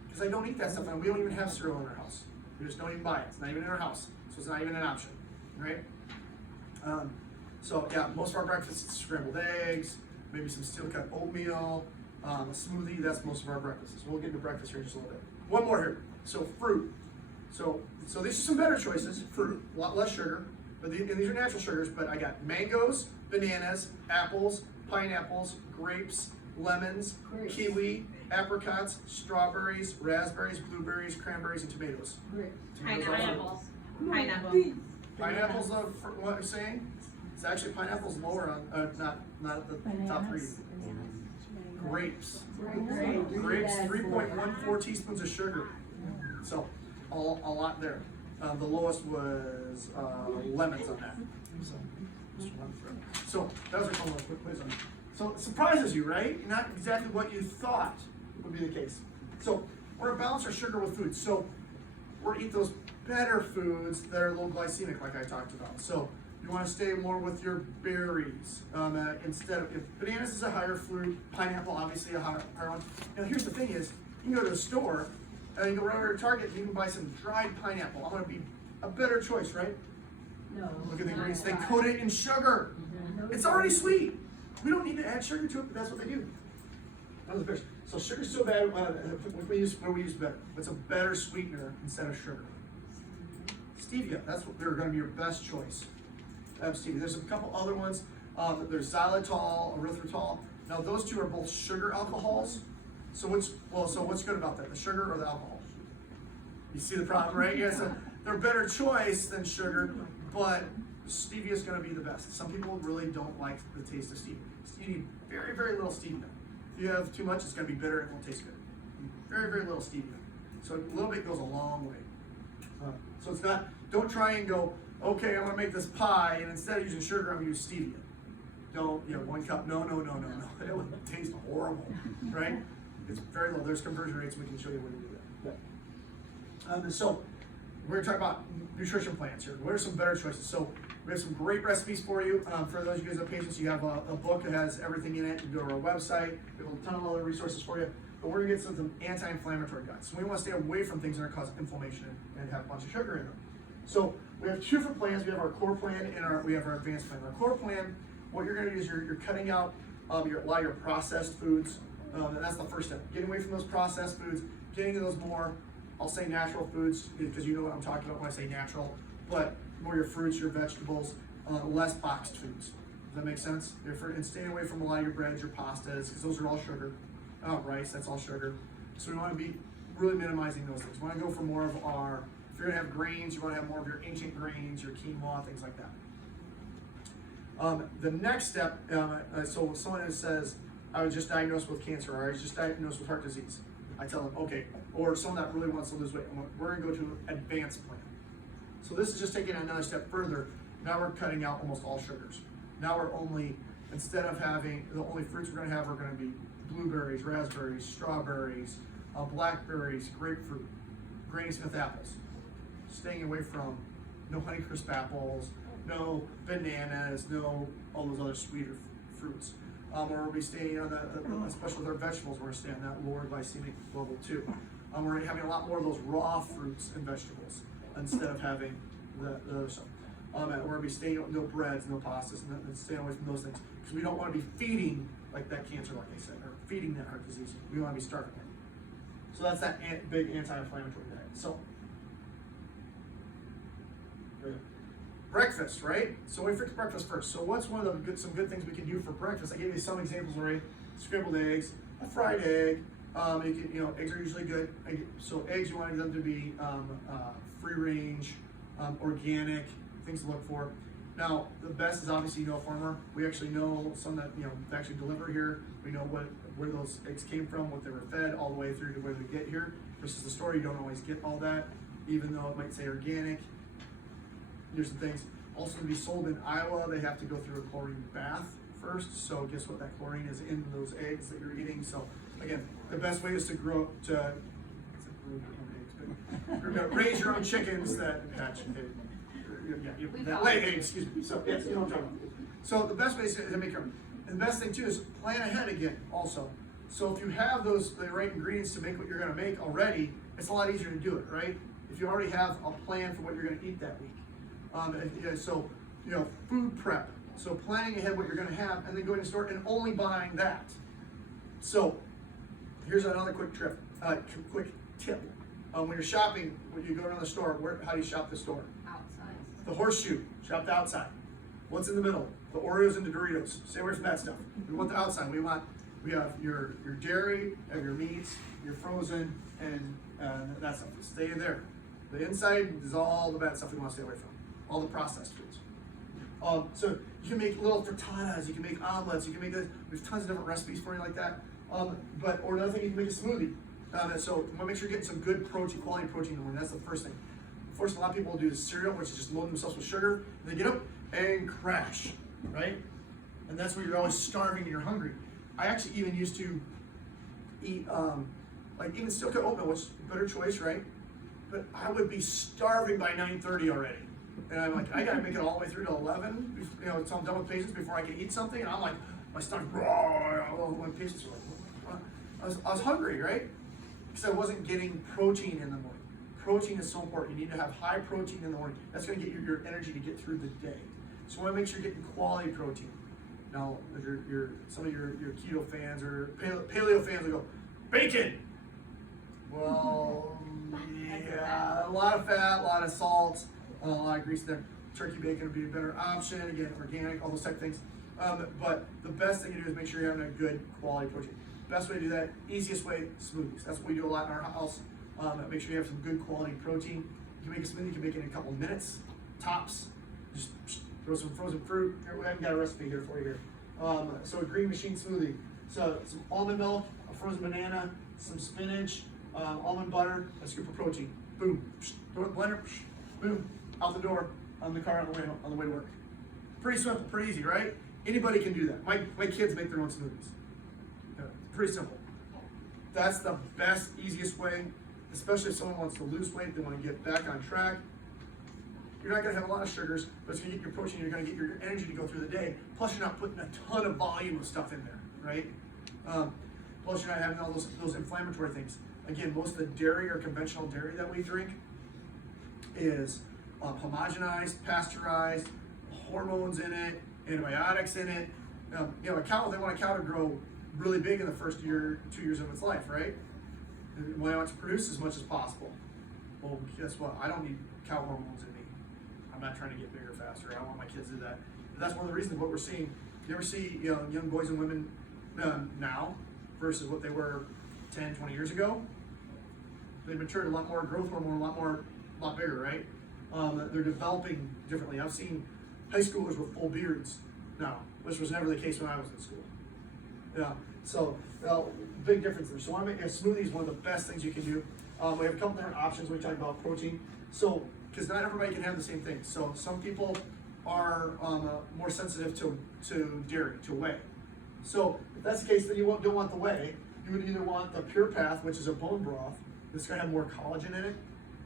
Because I don't eat that stuff, and we don't even have cereal in our house. We just don't even buy it. It's not even in our house, so it's not even an option, right? So yeah, most of our breakfasts, scrambled eggs, maybe some steel cut oatmeal, a smoothie. That's most of our breakfasts. We'll get into breakfast here in just a little bit. One more here. So fruit. So these are some better choices. Fruit, a lot less sugar, but and these are natural sugars. But I got mangoes, bananas, apples, pineapples, grapes, lemons, kiwi, apricots, strawberries, raspberries, blueberries, cranberries, and tomatoes. Tomatoes also. Pineapple. Pineapple's what you're saying? It's actually pineapple's lower on, not the top 3. Grapes. Grapes, 3.14 teaspoons of sugar. So, a lot there. The lowest was lemons on that. So that was a couple of quick quiz on it. So it surprises you, right? Not exactly what you thought would be the case. So we're gonna balance our sugar with food. So we're gonna eat those better foods that are low glycemic, like I talked about. So you want to stay more with your berries instead of, if bananas is a higher fruit, pineapple obviously a higher one. Now here's the thing is, you can go to the store and you go right over to Target and you can buy some dried pineapple. I'm gonna be a better choice, right? No. Look at the ingredients. They coat it in sugar. It's already sweet. We don't need to add sugar to it, but that's what they do. That was the best. So sugar's so bad. What we use better. It's a better sweetener instead of sugar. Stevia. That's what they're going to be your best choice. Stevia. There's a couple other ones. There's xylitol, erythritol. Now those two are both sugar alcohols. So what's good about that? The sugar or the alcohol? You see the problem, right? Yeah. So they're a better choice than sugar, but stevia is going to be the best. Some people really don't like the taste of stevia. You need very, very little stevia. If you have too much, it's going to be bitter and it won't taste good. Very, very little stevia. So a little bit goes a long way. So it's not, don't try and go, okay, I'm going to make this pie, and instead of using sugar, I'm going to use stevia. Don't, 1 cup, no. It would taste horrible, right? It's very low. There's conversion rates, we can show you when you do that. So we're going to talk about nutrition plans here. What are some better choices? So we have some great recipes for you. For those of you guys that have patients, you have a book that has everything in it. You go to our website. We have a ton of other resources for you. But we're going to get some anti-inflammatory guides. So we want to stay away from things that are causing inflammation and have a bunch of sugar in them. So we have 2 different plans. We have our core plan and we have our advanced plan. Our core plan, what you're going to do is you're cutting out a lot of your processed foods. And that's the first step. Getting away from those processed foods, getting to those more, I'll say natural foods, because you know what I'm talking about when I say natural, but more your fruits, your vegetables, less boxed foods. Does that make sense? And staying away from a lot of your breads, your pastas, because those are all sugar. Rice, that's all sugar. So we want to be really minimizing those things. We want to go for more of our, if you're going to have grains, you want to have more of your ancient grains, your quinoa, things like that. The next step, so someone who says, I was just diagnosed with cancer, or I was just diagnosed with heart disease. I tell them, okay, or someone that really wants to lose weight, we're going to go to an advanced plan. So this is just taking another step further. Now we're cutting out almost all sugars. Now we're only, instead of having, the only fruits we're going to have are going to be blueberries, raspberries, strawberries, blackberries, grapefruit, Granny Smith apples. Staying away from no Honeycrisp apples, no bananas, no all those other sweeter fruits. Or we'll be staying on especially with our vegetables, we're going to stay on that lower glycemic level too. We're having a lot more of those raw fruits and vegetables instead of having the other stuff. We're going to be staying, no breads, no pastas, and staying away from those things. Because we don't want to be feeding like that cancer, like I said, or feeding that heart disease. We want to be starving it. So that's that big anti-inflammatory diet. So, breakfast, right? So we fix breakfast first. So what's one of the some good things we can do for breakfast? I gave you some examples already. Scrambled eggs, a fried egg. Eggs are usually good. So eggs, you want them to be free range, organic, things to look for. Now, the best is obviously a farmer. We actually know some that actually deliver here. We know where those eggs came from, what they were fed, all the way through to where they get here. Versus the store, you don't always get all that, even though it might say organic. Here's some things. Also, to be sold in Iowa, they have to go through a chlorine bath first. So guess what? That chlorine is in those eggs that you're eating. So again, the best way is to raise your own chickens that hatch. That lay eggs, excuse me. So yes, you know what I'm talking about. So the best way is to make them. And the best thing too is plan ahead again also. So if you have the right ingredients to make what you're going to make already, it's a lot easier to do it, right? If you already have a plan for what you're going to eat that week. Food prep. So planning ahead what you're going to have, and then going to the store and only buying that. So here's another quick tip. When you're shopping, when you go to the store, how do you shop the store? Outside. The horseshoe, shop the outside. What's in the middle? The Oreos and the Doritos. Stay away from that stuff. We want the outside. We have your dairy, have your meats, your frozen, and that stuff. Stay there. The inside is all the bad stuff we want to stay away from. All the processed foods. So you can make little frittatas, you can make omelets, you can make this. There's tons of different recipes for you like that. Or another thing, you can make a smoothie. So you want to make sure you're getting some good protein, quality protein in the morning. That's the first thing. Unfortunately, a lot of people will do cereal, which is just load themselves with sugar. They get up and crash, right? And that's where you're always starving and you're hungry. I actually even used to eat, even steel cut oatmeal, which is a better choice, right? But I would be starving by 9:30 already. And I'm like, I gotta make it all the way through to 11, until I'm done with patients before I can eat something. And I'm like, my stomach, when patients are like, I was hungry, right? Because I wasn't getting protein in the morning. Protein is so important. You need to have high protein in the morning. That's gonna get your energy to get through the day. So you wanna make sure you're getting quality protein. Now, some of your keto fans or paleo fans will go, bacon! Well, yeah, a lot of fat, a lot of salt, a lot of grease there. Turkey bacon would be a better option. Again, organic, all those type of things. But the best thing to do is make sure you're having a good quality protein. Best way to do that, easiest way, smoothies. That's what we do a lot in our house. Make sure you have some good quality protein. You can make a smoothie, you can make it in a couple minutes, tops. Just throw some frozen fruit. Here, we haven't got a recipe here for you here. So a green machine smoothie. So some almond milk, a frozen banana, some spinach, almond butter, a scoop of protein. Boom. Psh, throw it in the blender. Psh, boom. Out the door on the car on the way to work. Pretty simple, pretty easy, right? Anybody can do that. My kids make their own smoothies. Pretty simple. That's the best, easiest way, especially if someone wants to lose weight, they want to get back on track. You're not going to have a lot of sugars, but it's going to get your protein, you're going to get your energy to go through the day. Plus, you're not putting a ton of volume of stuff in there, right? Plus, you're not having all those inflammatory things. Again, most of the dairy or conventional dairy that we drink is homogenized, pasteurized, hormones in it, antibiotics in it. You know, a cow, they want a cow to grow really big in the first year, 2 years of its life, right? And they want to produce as much as possible. Well, guess what? I don't need cow hormones in me. I'm not trying to get bigger faster. I don't want my kids to do that. But that's one of the reasons what we're seeing. You ever see young boys and women now versus what they were 10, 20 years ago? They've matured a lot more, growth hormone, a lot bigger, right? They're developing differently. I've seen high schoolers with full beards now, which was never the case when I was in school. Yeah, so big difference there. So a smoothie is one of the best things you can do. We have a couple different options when we talk about protein. So, because not everybody can have the same thing. So some people are more sensitive to dairy, to whey. So if that's the case, then you don't want the whey. You would either want the Pure Path, which is a bone broth. It's going to have more collagen in it.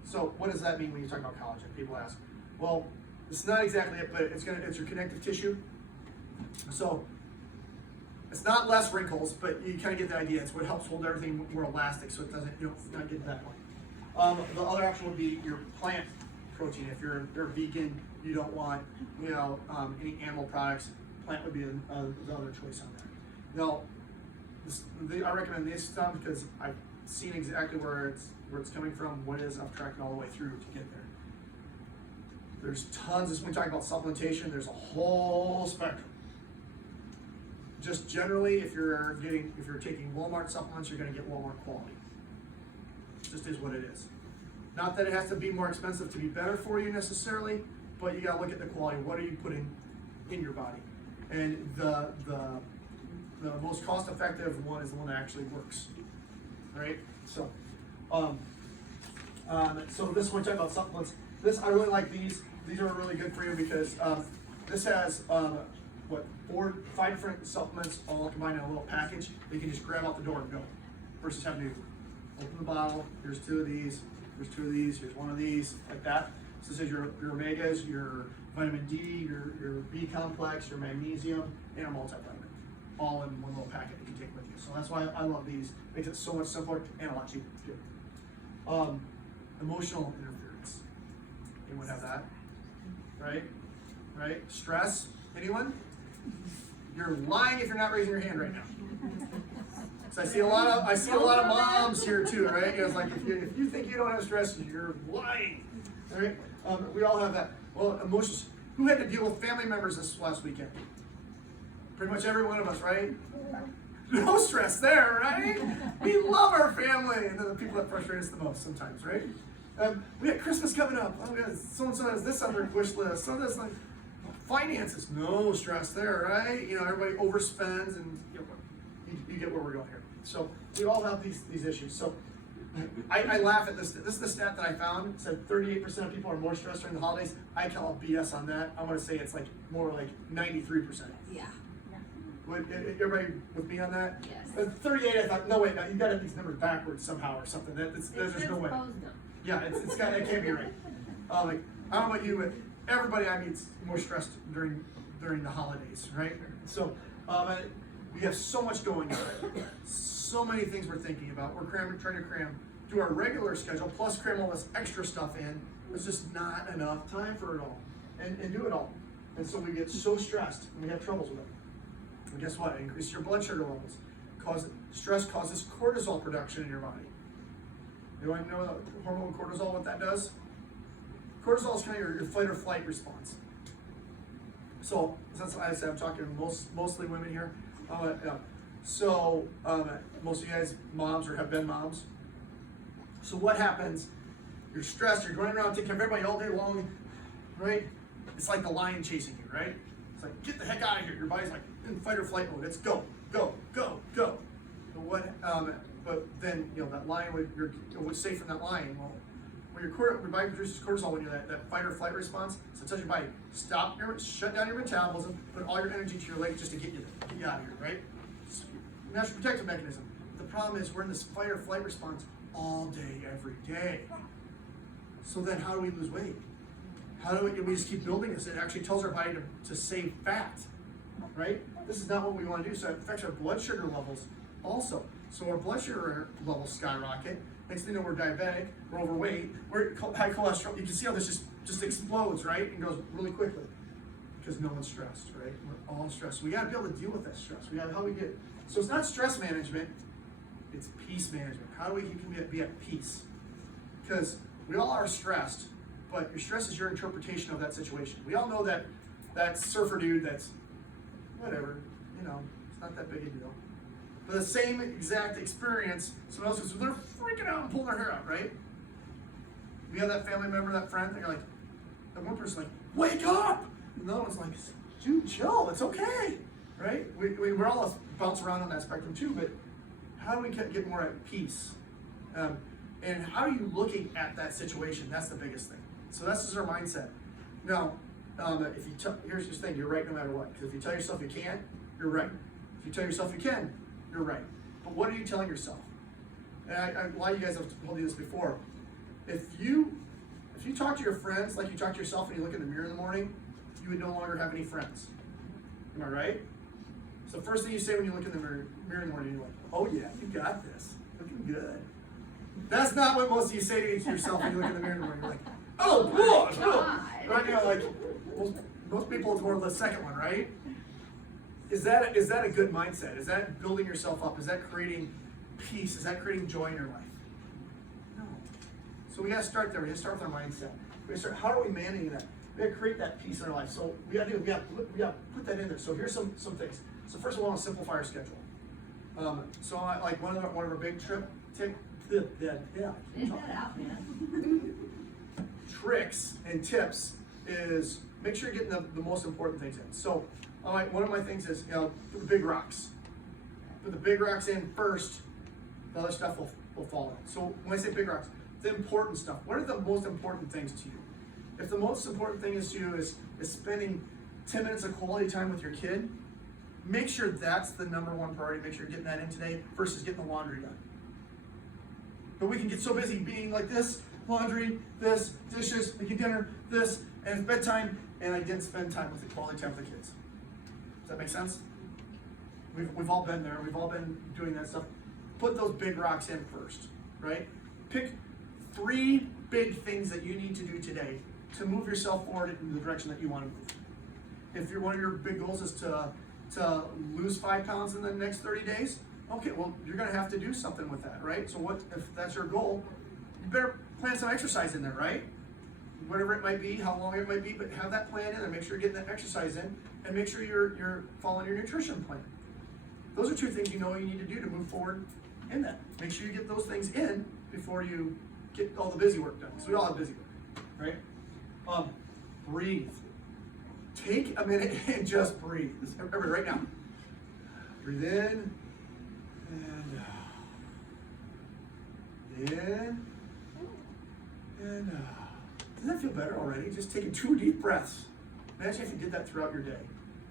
So what does that mean when you talk about collagen? People ask. Well, it's not exactly it, but it's your connective tissue. So it's not less wrinkles, but you kind of get the idea. It's what helps hold everything more elastic, so it doesn't, not get to that point. The other option would be your plant protein. If you're a vegan, you don't want any animal products. Plant would be the other choice on there. Now, I recommend this stuff because I've seen exactly where it's coming from, what it is. I've tracked it all the way through to get there. There's tons. When we talk about supplementation, there's a whole spectrum. Just generally, if you're taking Walmart supplements, you're going to get Walmart quality. It just is what it is. Not that it has to be more expensive to be better for you necessarily, but you got to look at the quality. What are you putting in your body? And the most cost-effective one is the one that actually works. All right. So, so this one, talk about supplements. I really like these. These are really good for you because this has 5 different supplements all combined in a little package that you can just grab out the door and go, versus having to open the bottle. Here's 2 of these. Here's 2 of these. Here's 1 of these, like that. So this is your omegas, your vitamin D, your B complex, your magnesium, and a multivitamin, all in one little packet that you take with you. So that's why I love these. Makes it so much simpler and a lot cheaper too. Emotional interference. Anyone have that? Right? Stress. Anyone? You're lying if you're not raising your hand right now. So I see a lot of moms here too, right? It's like if you think you don't have stress, you're lying. Right? We all have that. Well, emotions. Who had to deal with family members this last weekend? Pretty much every one of us, right? No stress there, right? We love our family, and they're the people that frustrate us the most sometimes, right? We got Christmas coming up. Oh, God, so-and-so has this on their wish list. So this, finances, no stress there, right? Everybody overspends, and you get where we're going here. So we all have these issues. So I laugh at this. This is the stat that I found. It said 38% of people are more stressed during the holidays. I call BS on that. I want to say it's more like 93%. Yeah. Everybody with me on that? Yes. 38, I thought, no wait, you got to have these numbers backwards somehow or something. There's no way. Yeah, it can't be right. I don't know about you, but everybody I meet is more stressed during the holidays, right? So we have so much going on, so many things we're thinking about. We're trying to cram to our regular schedule, plus cram all this extra stuff in. There's just not enough time for it all and do it all. And so we get so stressed and we have troubles with it. And guess what? It increases your blood sugar levels. Stress causes cortisol production in your body. You want to know the hormone cortisol, what that does? Cortisol is kind of your fight or flight response. So, since I said I'm talking to mostly women here, most of you guys moms or have been moms. So what happens? You're stressed, you're going around taking care of everybody all day long, right? it's like the lion chasing you, right? It's like, get the heck out of here. Your body's like in fight or flight mode. It's go, go, go, go. But then, that lion, you're safe from that lion. Well, when your body produces cortisol, when you're that fight or flight response, so it tells your body, shut down your metabolism, put all your energy to your legs just to get you out of here, right? It's a natural protective mechanism. The problem is we're in this fight or flight response all day, every day. So then how do we lose weight? How do we just keep building this? It actually tells our body to save fat, right? This is not what we want to do. So it affects our blood sugar levels also. So our blood sugar levels skyrocket. Next thing you know, we're diabetic, we're overweight, we're high cholesterol. You can see how this just explodes, right? And goes really quickly because no one's stressed, right? We're all stressed. We got to be able to deal with that stress. So it's not stress management, it's peace management. How do we be at peace? Because we all are stressed, but your stress is your interpretation of that situation. We all know that surfer dude that's whatever, it's not that big a deal. But the same exact experience, someone else goes, they're freaking out and pulling their hair out, right? You have that family member, that friend, and you're like, that one person's like, wake up! And the other one's like, dude, chill, it's okay, right? We're all bounce around on that spectrum too, but how do we get more at peace? And how are you looking at that situation? That's the biggest thing. So that's just our mindset. Now, here's the thing, you're right no matter what. Because if you tell yourself you can't, you're right. If you tell yourself you can, you're right. But what are you telling yourself? And a lot of you guys have told me this before. If you talk to your friends like you talk to yourself when you look in the mirror in the morning, you would no longer have any friends. Am I right? So first thing you say when you look in the mirror in the morning, you're like, oh yeah, you got this. Looking good. That's not what most of you say to yourself when you look in the mirror in the morning. You're like, oh, God. Right? Like most people, it's more the second one, right? Is that a good mindset? Is that building yourself up? Is that creating peace? Is that creating joy in your life? No. So we got to start there. We got to start with our mindset. We got to start. How are we managing that? We got to create that peace in our life. So we got to put that in there. So here's some things. So first of all, I want to simplify our schedule. So like one of our big tricks and tips is make sure you're getting the most important things in. So one of my things is put the big rocks. Put the big rocks in first, the other stuff will fall in. So when I say big rocks, the important stuff. What are the most important things to you? If the most important thing is to you is spending 10 minutes of quality time with your kid, make sure that's the number one priority. Make sure you're getting that in today versus getting the laundry done. But we can get so busy being like this, laundry, this, dishes, making dinner, this, and it's bedtime, and I didn't spend time with the quality time with the kids. Does that make sense? We've all been there. We've all been doing that stuff. Put those big rocks in first, right? Pick 3 big things that you need to do today to move yourself forward in the direction that you want to move. If one of your big goals is to lose 5 pounds in the next 30 days, okay, well, you're going to have to do something with that, right? So if that's your goal, you better plan some exercise in there, right? Whatever it might be, how long it might be, but have that plan in and make sure you're getting that exercise in, and make sure you're following your nutrition plan. Those are 2 things you know you need to do to move forward in that. Make sure you get those things in before you get all the busy work done, because we all have busy work, right? Breathe. Take a minute and just breathe. Everybody, right now. Breathe in and out. In and out. Doesn't that feel better already? Just taking 2 deep breaths. Imagine if you did that throughout your day.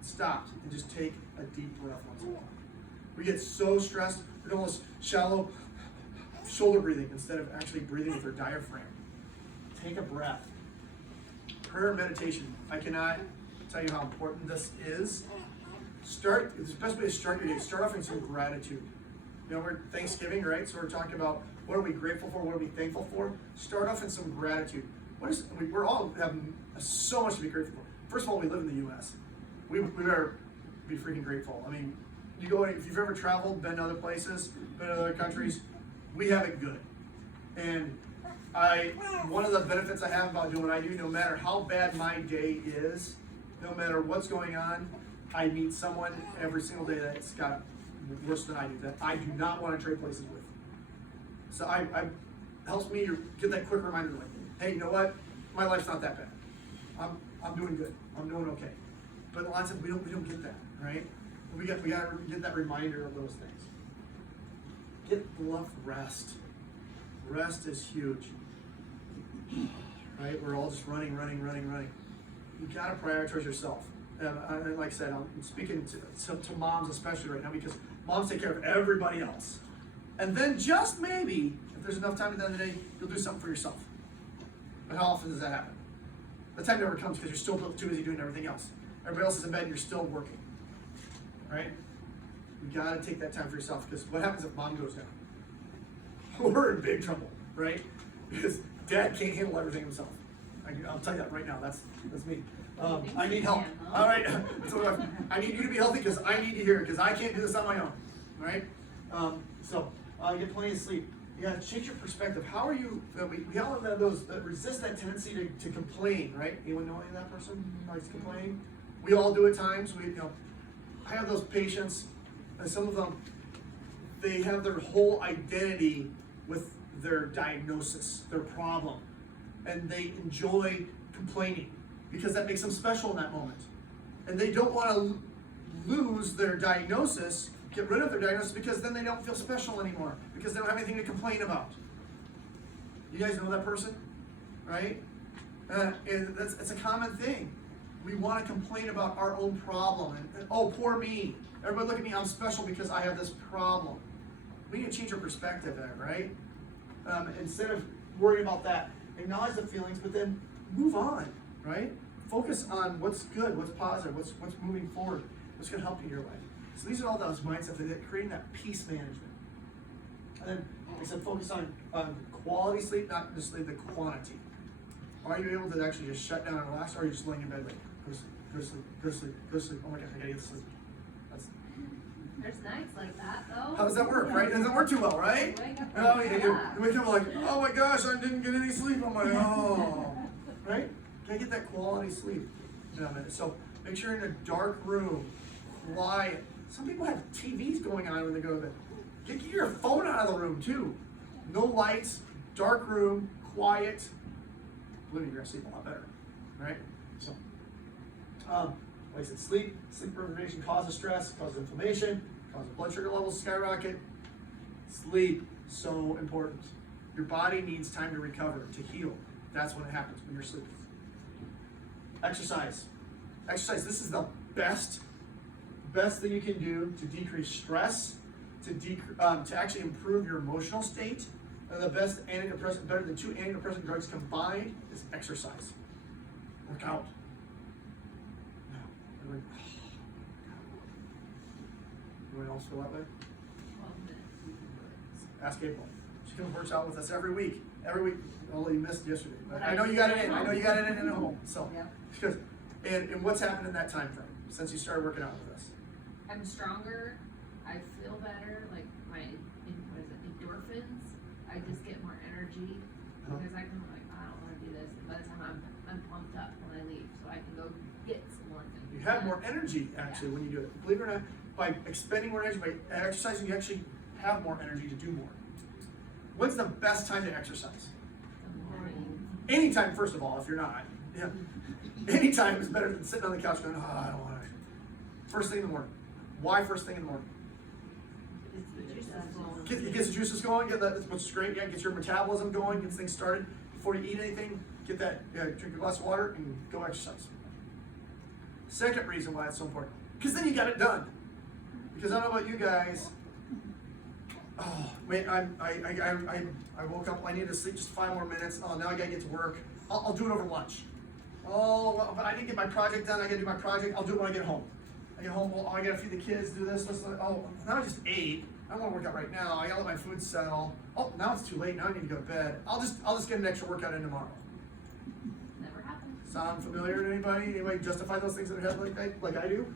Stopped and just take a deep breath once in a while. We get so stressed, we do almost shallow shoulder breathing instead of actually breathing with our diaphragm. Take a breath. Prayer and meditation. I cannot tell you how important this is. The best way to start your day, start off in some gratitude. We're Thanksgiving, right? So we're talking about what are we grateful for, what are we thankful for? Start off in some gratitude. We're all have so much to be grateful for. First of all, we live in the U.S. We better be freaking grateful. I mean, if you've ever traveled, been to other places, been to other countries, we have it good. And one of the benefits I have about doing what I do, no matter how bad my day is, no matter what's going on, I meet someone every single day that's got worse than I do, that I do not want to trade places with. So I helps me get that quick reminder, like, hey, you know what? My life's not that bad. I'm doing good, I'm doing okay. But lots of we don't get that, right? We gotta get that reminder of those things. Get enough rest. Rest is huge. Right? We're all just running. You gotta prioritize yourself. And like I said, I'm speaking to moms especially right now because moms take care of everybody else. And then just maybe, if there's enough time at the end of the day, you'll do something for yourself. But how often does that happen? The time never comes because you're still too busy doing everything else. Everybody else is in bed and you're still working. Right? You gotta take that time for yourself because what happens if mom goes down? We're in big trouble, right? Because dad can't handle everything himself. I'll tell you that right now. That's me. I need help. All right. So I need you to be healthy because I need to hear it because I can't do this on my own. All right. So get plenty of sleep. You gotta change your perspective. How are you? We all have those that resist that tendency to complain, right? Anyone know any of that person who likes to complain? We all do at times. I have those patients, and some of them, they have their whole identity with their diagnosis, their problem, and they enjoy complaining because that makes them special in that moment. And they don't want to lose their diagnosis, get rid of their diagnosis, because then they don't feel special anymore, because they don't have anything to complain about. You guys know that person, right? And it's a common thing. We want to complain about our own problem, and oh, poor me. Everybody look at me, I'm special because I have this problem. We need to change our perspective there, right? Instead of worrying about that, acknowledge the feelings, but then move on, right? Focus on what's good, what's positive, what's moving forward, what's going to help you in your life. So these are all those mindsets that creating that peace management. And then, like I said, focus on quality sleep, not just sleep, the quantity. Are you able to actually just shut down and relax, or are you just laying in bed like, go to sleep, oh my God, I gotta get to sleep. There's nights like that though. How does that work, right? It doesn't work too well, right? You wake up like, oh my gosh, I didn't get any sleep. I'm like, oh, right? Gotta get that quality sleep. So make sure you're in a dark room, quiet. Some people have TVs going on when they go to bed. Get your phone out of the room too. No lights, dark room, quiet. Believe me, you're gonna sleep a lot better, right? So, like I said, sleep deprivation causes stress, causes inflammation, causes blood sugar levels to skyrocket. Sleep, so important. Your body needs time to recover, to heal. That's when it happens, when you're sleeping. Exercise. Exercise, this is the best thing you can do to decrease stress, to actually improve your emotional state. The best antidepressant, better than 2 antidepressant drugs combined, is exercise. Work out. Anyone else feel that way? 12 minutes. Ask April. She comes and works out with us every week. Although you missed yesterday. But I know you got it in. I know you got it in at home. So, because, and what's happened in that time frame since you started working out with us? I'm stronger. I feel better. Like my endorphins. I just get more energy because I can I don't want to do this. And by the time I'm pumped up when I leave, so I can go get some more things. You have more energy actually when you do it. Believe it or not, by expending more energy, by exercising, you actually have more energy to do more. When's the best time to exercise? Anytime, first of all, if you're not. Yeah. Anytime is better than sitting on the couch going, oh, I don't want to. First thing in the morning. Why first thing in the morning? It gets the juices going, which is great. Yeah, gets your metabolism going, gets things started. Before you eat anything, get that, drink a glass of water and go exercise. Second reason why it's so important, because then you got it done. Because I don't know about you guys. Oh, wait, I woke up, I needed to sleep just 5 more minutes. Oh, now I gotta get to work. I'll do it over lunch. Oh, well, but I didn't get my project done. I gotta do my project. I'll do it when I get home. I get home, well, I gotta feed the kids, do this. Oh, now I just ate. I don't want to work out right now. I gotta let my food settle. Oh, now it's too late. Now I need to go to bed. I'll just get an extra workout in tomorrow. Never happened. Sound familiar to anybody? Anybody justify those things in their head like I do?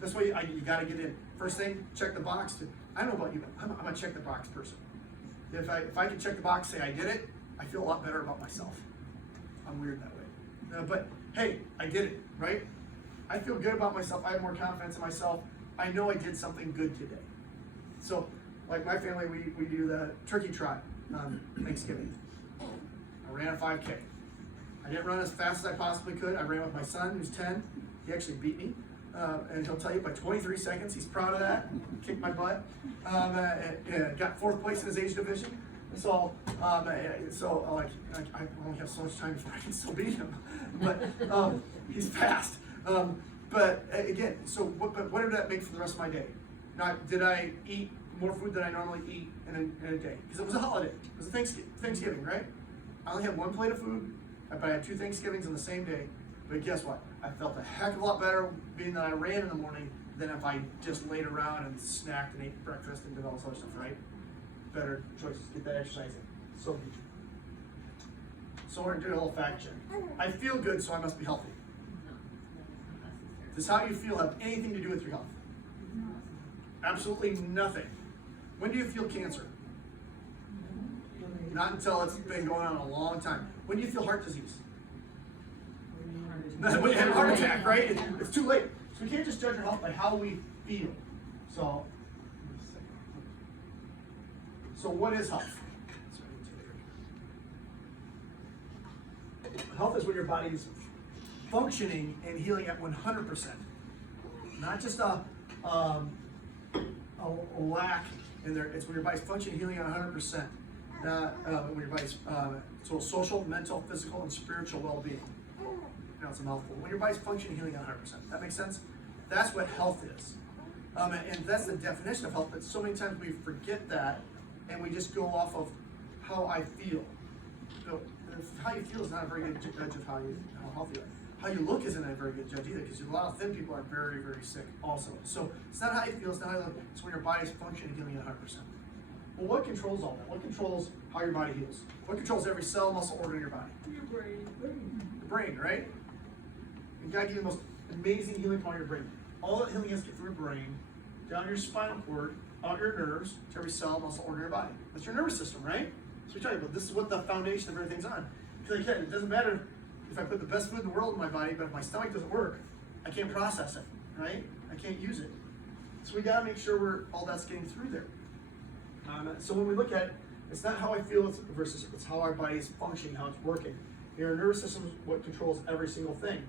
This way, you gotta get in. First thing, check the box. I don't know about you, but I'm a check the box person. If I can check the box, say I did it, I feel a lot better about myself. I'm weird that way. But hey, I did it, right? I feel good about myself. I have more confidence in myself. I know I did something good today. So, like my family, we do the turkey trot on Thanksgiving. I ran a 5K. I didn't run as fast as I possibly could. I ran with my son, who's 10. He actually beat me. And he'll tell you by 23 seconds, he's proud of that. Kicked my butt. Got 4th place in his age division. So, I only have so much time before I can still beat him. But he's fast. But again, so what did that make for the rest of my day? Now, did I eat more food than I normally eat in a day? Because it was a holiday. It was a Thanksgiving, right? I only had 1 plate of food, but I had 2 Thanksgivings in the same day. But guess what? I felt a heck of a lot better being that I ran in the morning than if I just laid around and snacked and ate breakfast and did all this other stuff, right? Better choices. Get that exercise in. So we're gonna do a little fact check. I feel good, so I must be healthy. Does how you feel have anything to do with your health? Absolutely nothing. When do you feel cancer? Not until it's been going on a long time. When do you feel heart disease? When you have a heart attack, right? It's too late. So we can't just judge our health by how we feel. So what is health? Health is when your body's functioning and healing at 100%. Not just a lack in there. It's when your body's functioning, healing at 100%. When your body's so social, mental, physical, and spiritual well-being. You know, it's a mouthful. When your body's functioning, healing at 100%. That makes sense? That's what health is. And that's the definition of health, but so many times we forget that and we just go off of how I feel. So, how you feel is not a very good judge of how healthy you are. How you look isn't a very good judge either, because a lot of thin people are very, very sick also. So it's not how you feel, it's not how you look, it's when your body's functioning, healing at 100%. Well, what controls all that? What controls how your body heals? What controls every cell, muscle, organ in your body? Your brain. The brain, right? And God gave you the most amazing healing power in your brain. All that healing has to get through your brain, down your spinal cord, out your nerves, to every cell, muscle, organ in your body. That's your nervous system, right? So we tell you about this is what the foundation of everything's on. Because again, it doesn't matter if I put the best food in the world in my body, but if my stomach doesn't work, I can't process it, right? I can't use it. So we gotta make sure all that's getting through there. So when we look at it, it's not how I feel versus it's how our body is functioning, how it's working. Your nervous system is what controls every single thing.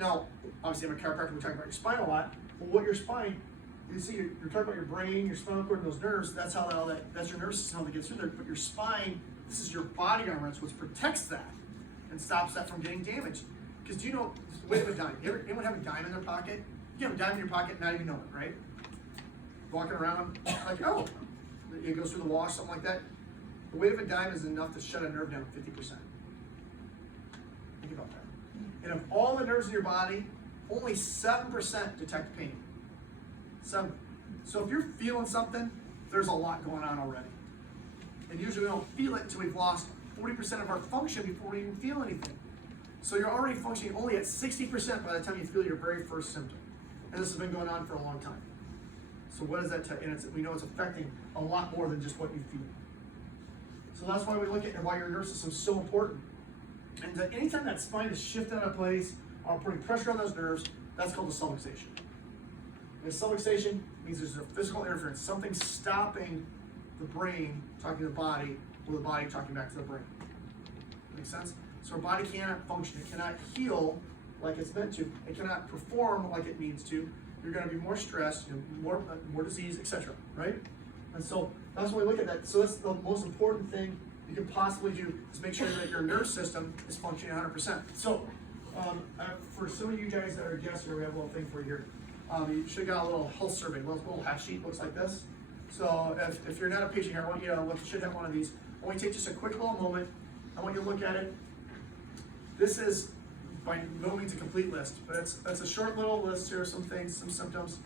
Now, obviously I'm a chiropractor, we're talking about your spine a lot. Well, what your spine, you see, you're talking about your brain, your spinal cord, and those nerves. That's how that's your nervous system, how that gets through there. But your spine, this is your body armor. It's what protects that and stops that from getting damaged. Because do you know the weight of a dime? Anyone have a dime in their pocket? You have a dime in your pocket and not even know it, right? Walking around like, oh, it goes through the wash, something like that. The weight of a dime is enough to shut a nerve down 50%. Think about that. And of all the nerves in your body, only 7% detect pain. 7. So if you're feeling something, there's a lot going on already. And usually we don't feel it until we've lost 40% of our function before we even feel anything. So you're already functioning only at 60% by the time you feel your very first symptom. And this has been going on for a long time. So what does that tell you? And we know it's affecting a lot more than just what you feel. So that's why we look at why your nervous system is so important. And anytime that spine is shifted out of place or putting pressure on those nerves, that's called a subluxation. And subluxation means there's a physical interference, something stopping the brain talking to the body, or the body talking back to the brain. Make sense? So our body cannot function, it cannot heal like it's meant to, it cannot perform like it needs to. You're going to be more stressed, more disease, etc. Right? And so that's why we look at that. So that's the most important thing you can possibly do is make sure that your nerve system is functioning 100%. So for some of you guys that are guests here, we have a little thing for you here. You should have got a little health survey, a little half sheet, looks like this. So if you're not a patient here, I want you to look, you should have one of these. I want you to take just a quick little moment. I want you to look at it. This is by no means a complete list, but it's a short little list here of some things, some symptoms.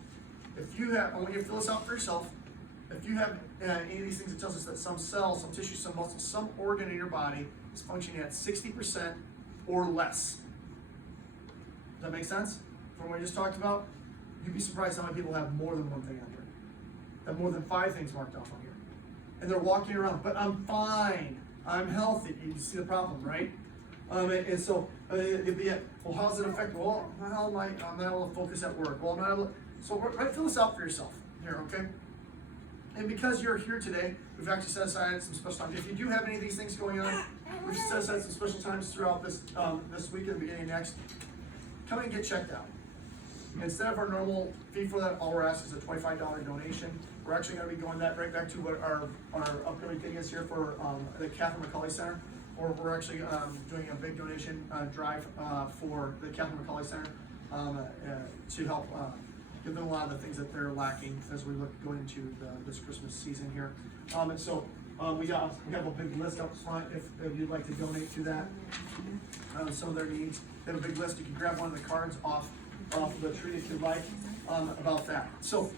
If you have, I want you to fill this out for yourself. If you have any of these things, it tells us that some cell, some tissue, some muscle, some organ in your body is functioning at 60% or less. Does that make sense? From what we just talked about? You'd be surprised how many people have more than one thing on here. Have more than 5 things marked off on here. And they're walking around, but I'm fine, I'm healthy. You see the problem, right? And so, it'd be, well, how does it affect? Well, how am I? I'm not able to focus at work. Well, I'm not able to, so fill this out for yourself here, okay? And because you're here today, we've actually set aside some special time. If you do have any of these things going on, we've set aside some special times throughout this, this week and the beginning of next. Come and get checked out. Instead of our normal fee for that, all we're asking is a $25 donation. We're actually gonna be going that right back to what our upcoming thing is here for, the Catherine McCauley Center. Or we're actually, doing a big donation, drive, for the Catherine McCauley Center, to help, give them a lot of the things that they're lacking as we look going into this Christmas season here. And so, we have a big list up front if you'd like to donate to that. Some of their needs. They have a big list. You can grab one of the cards off the tree if you'd like, about that. So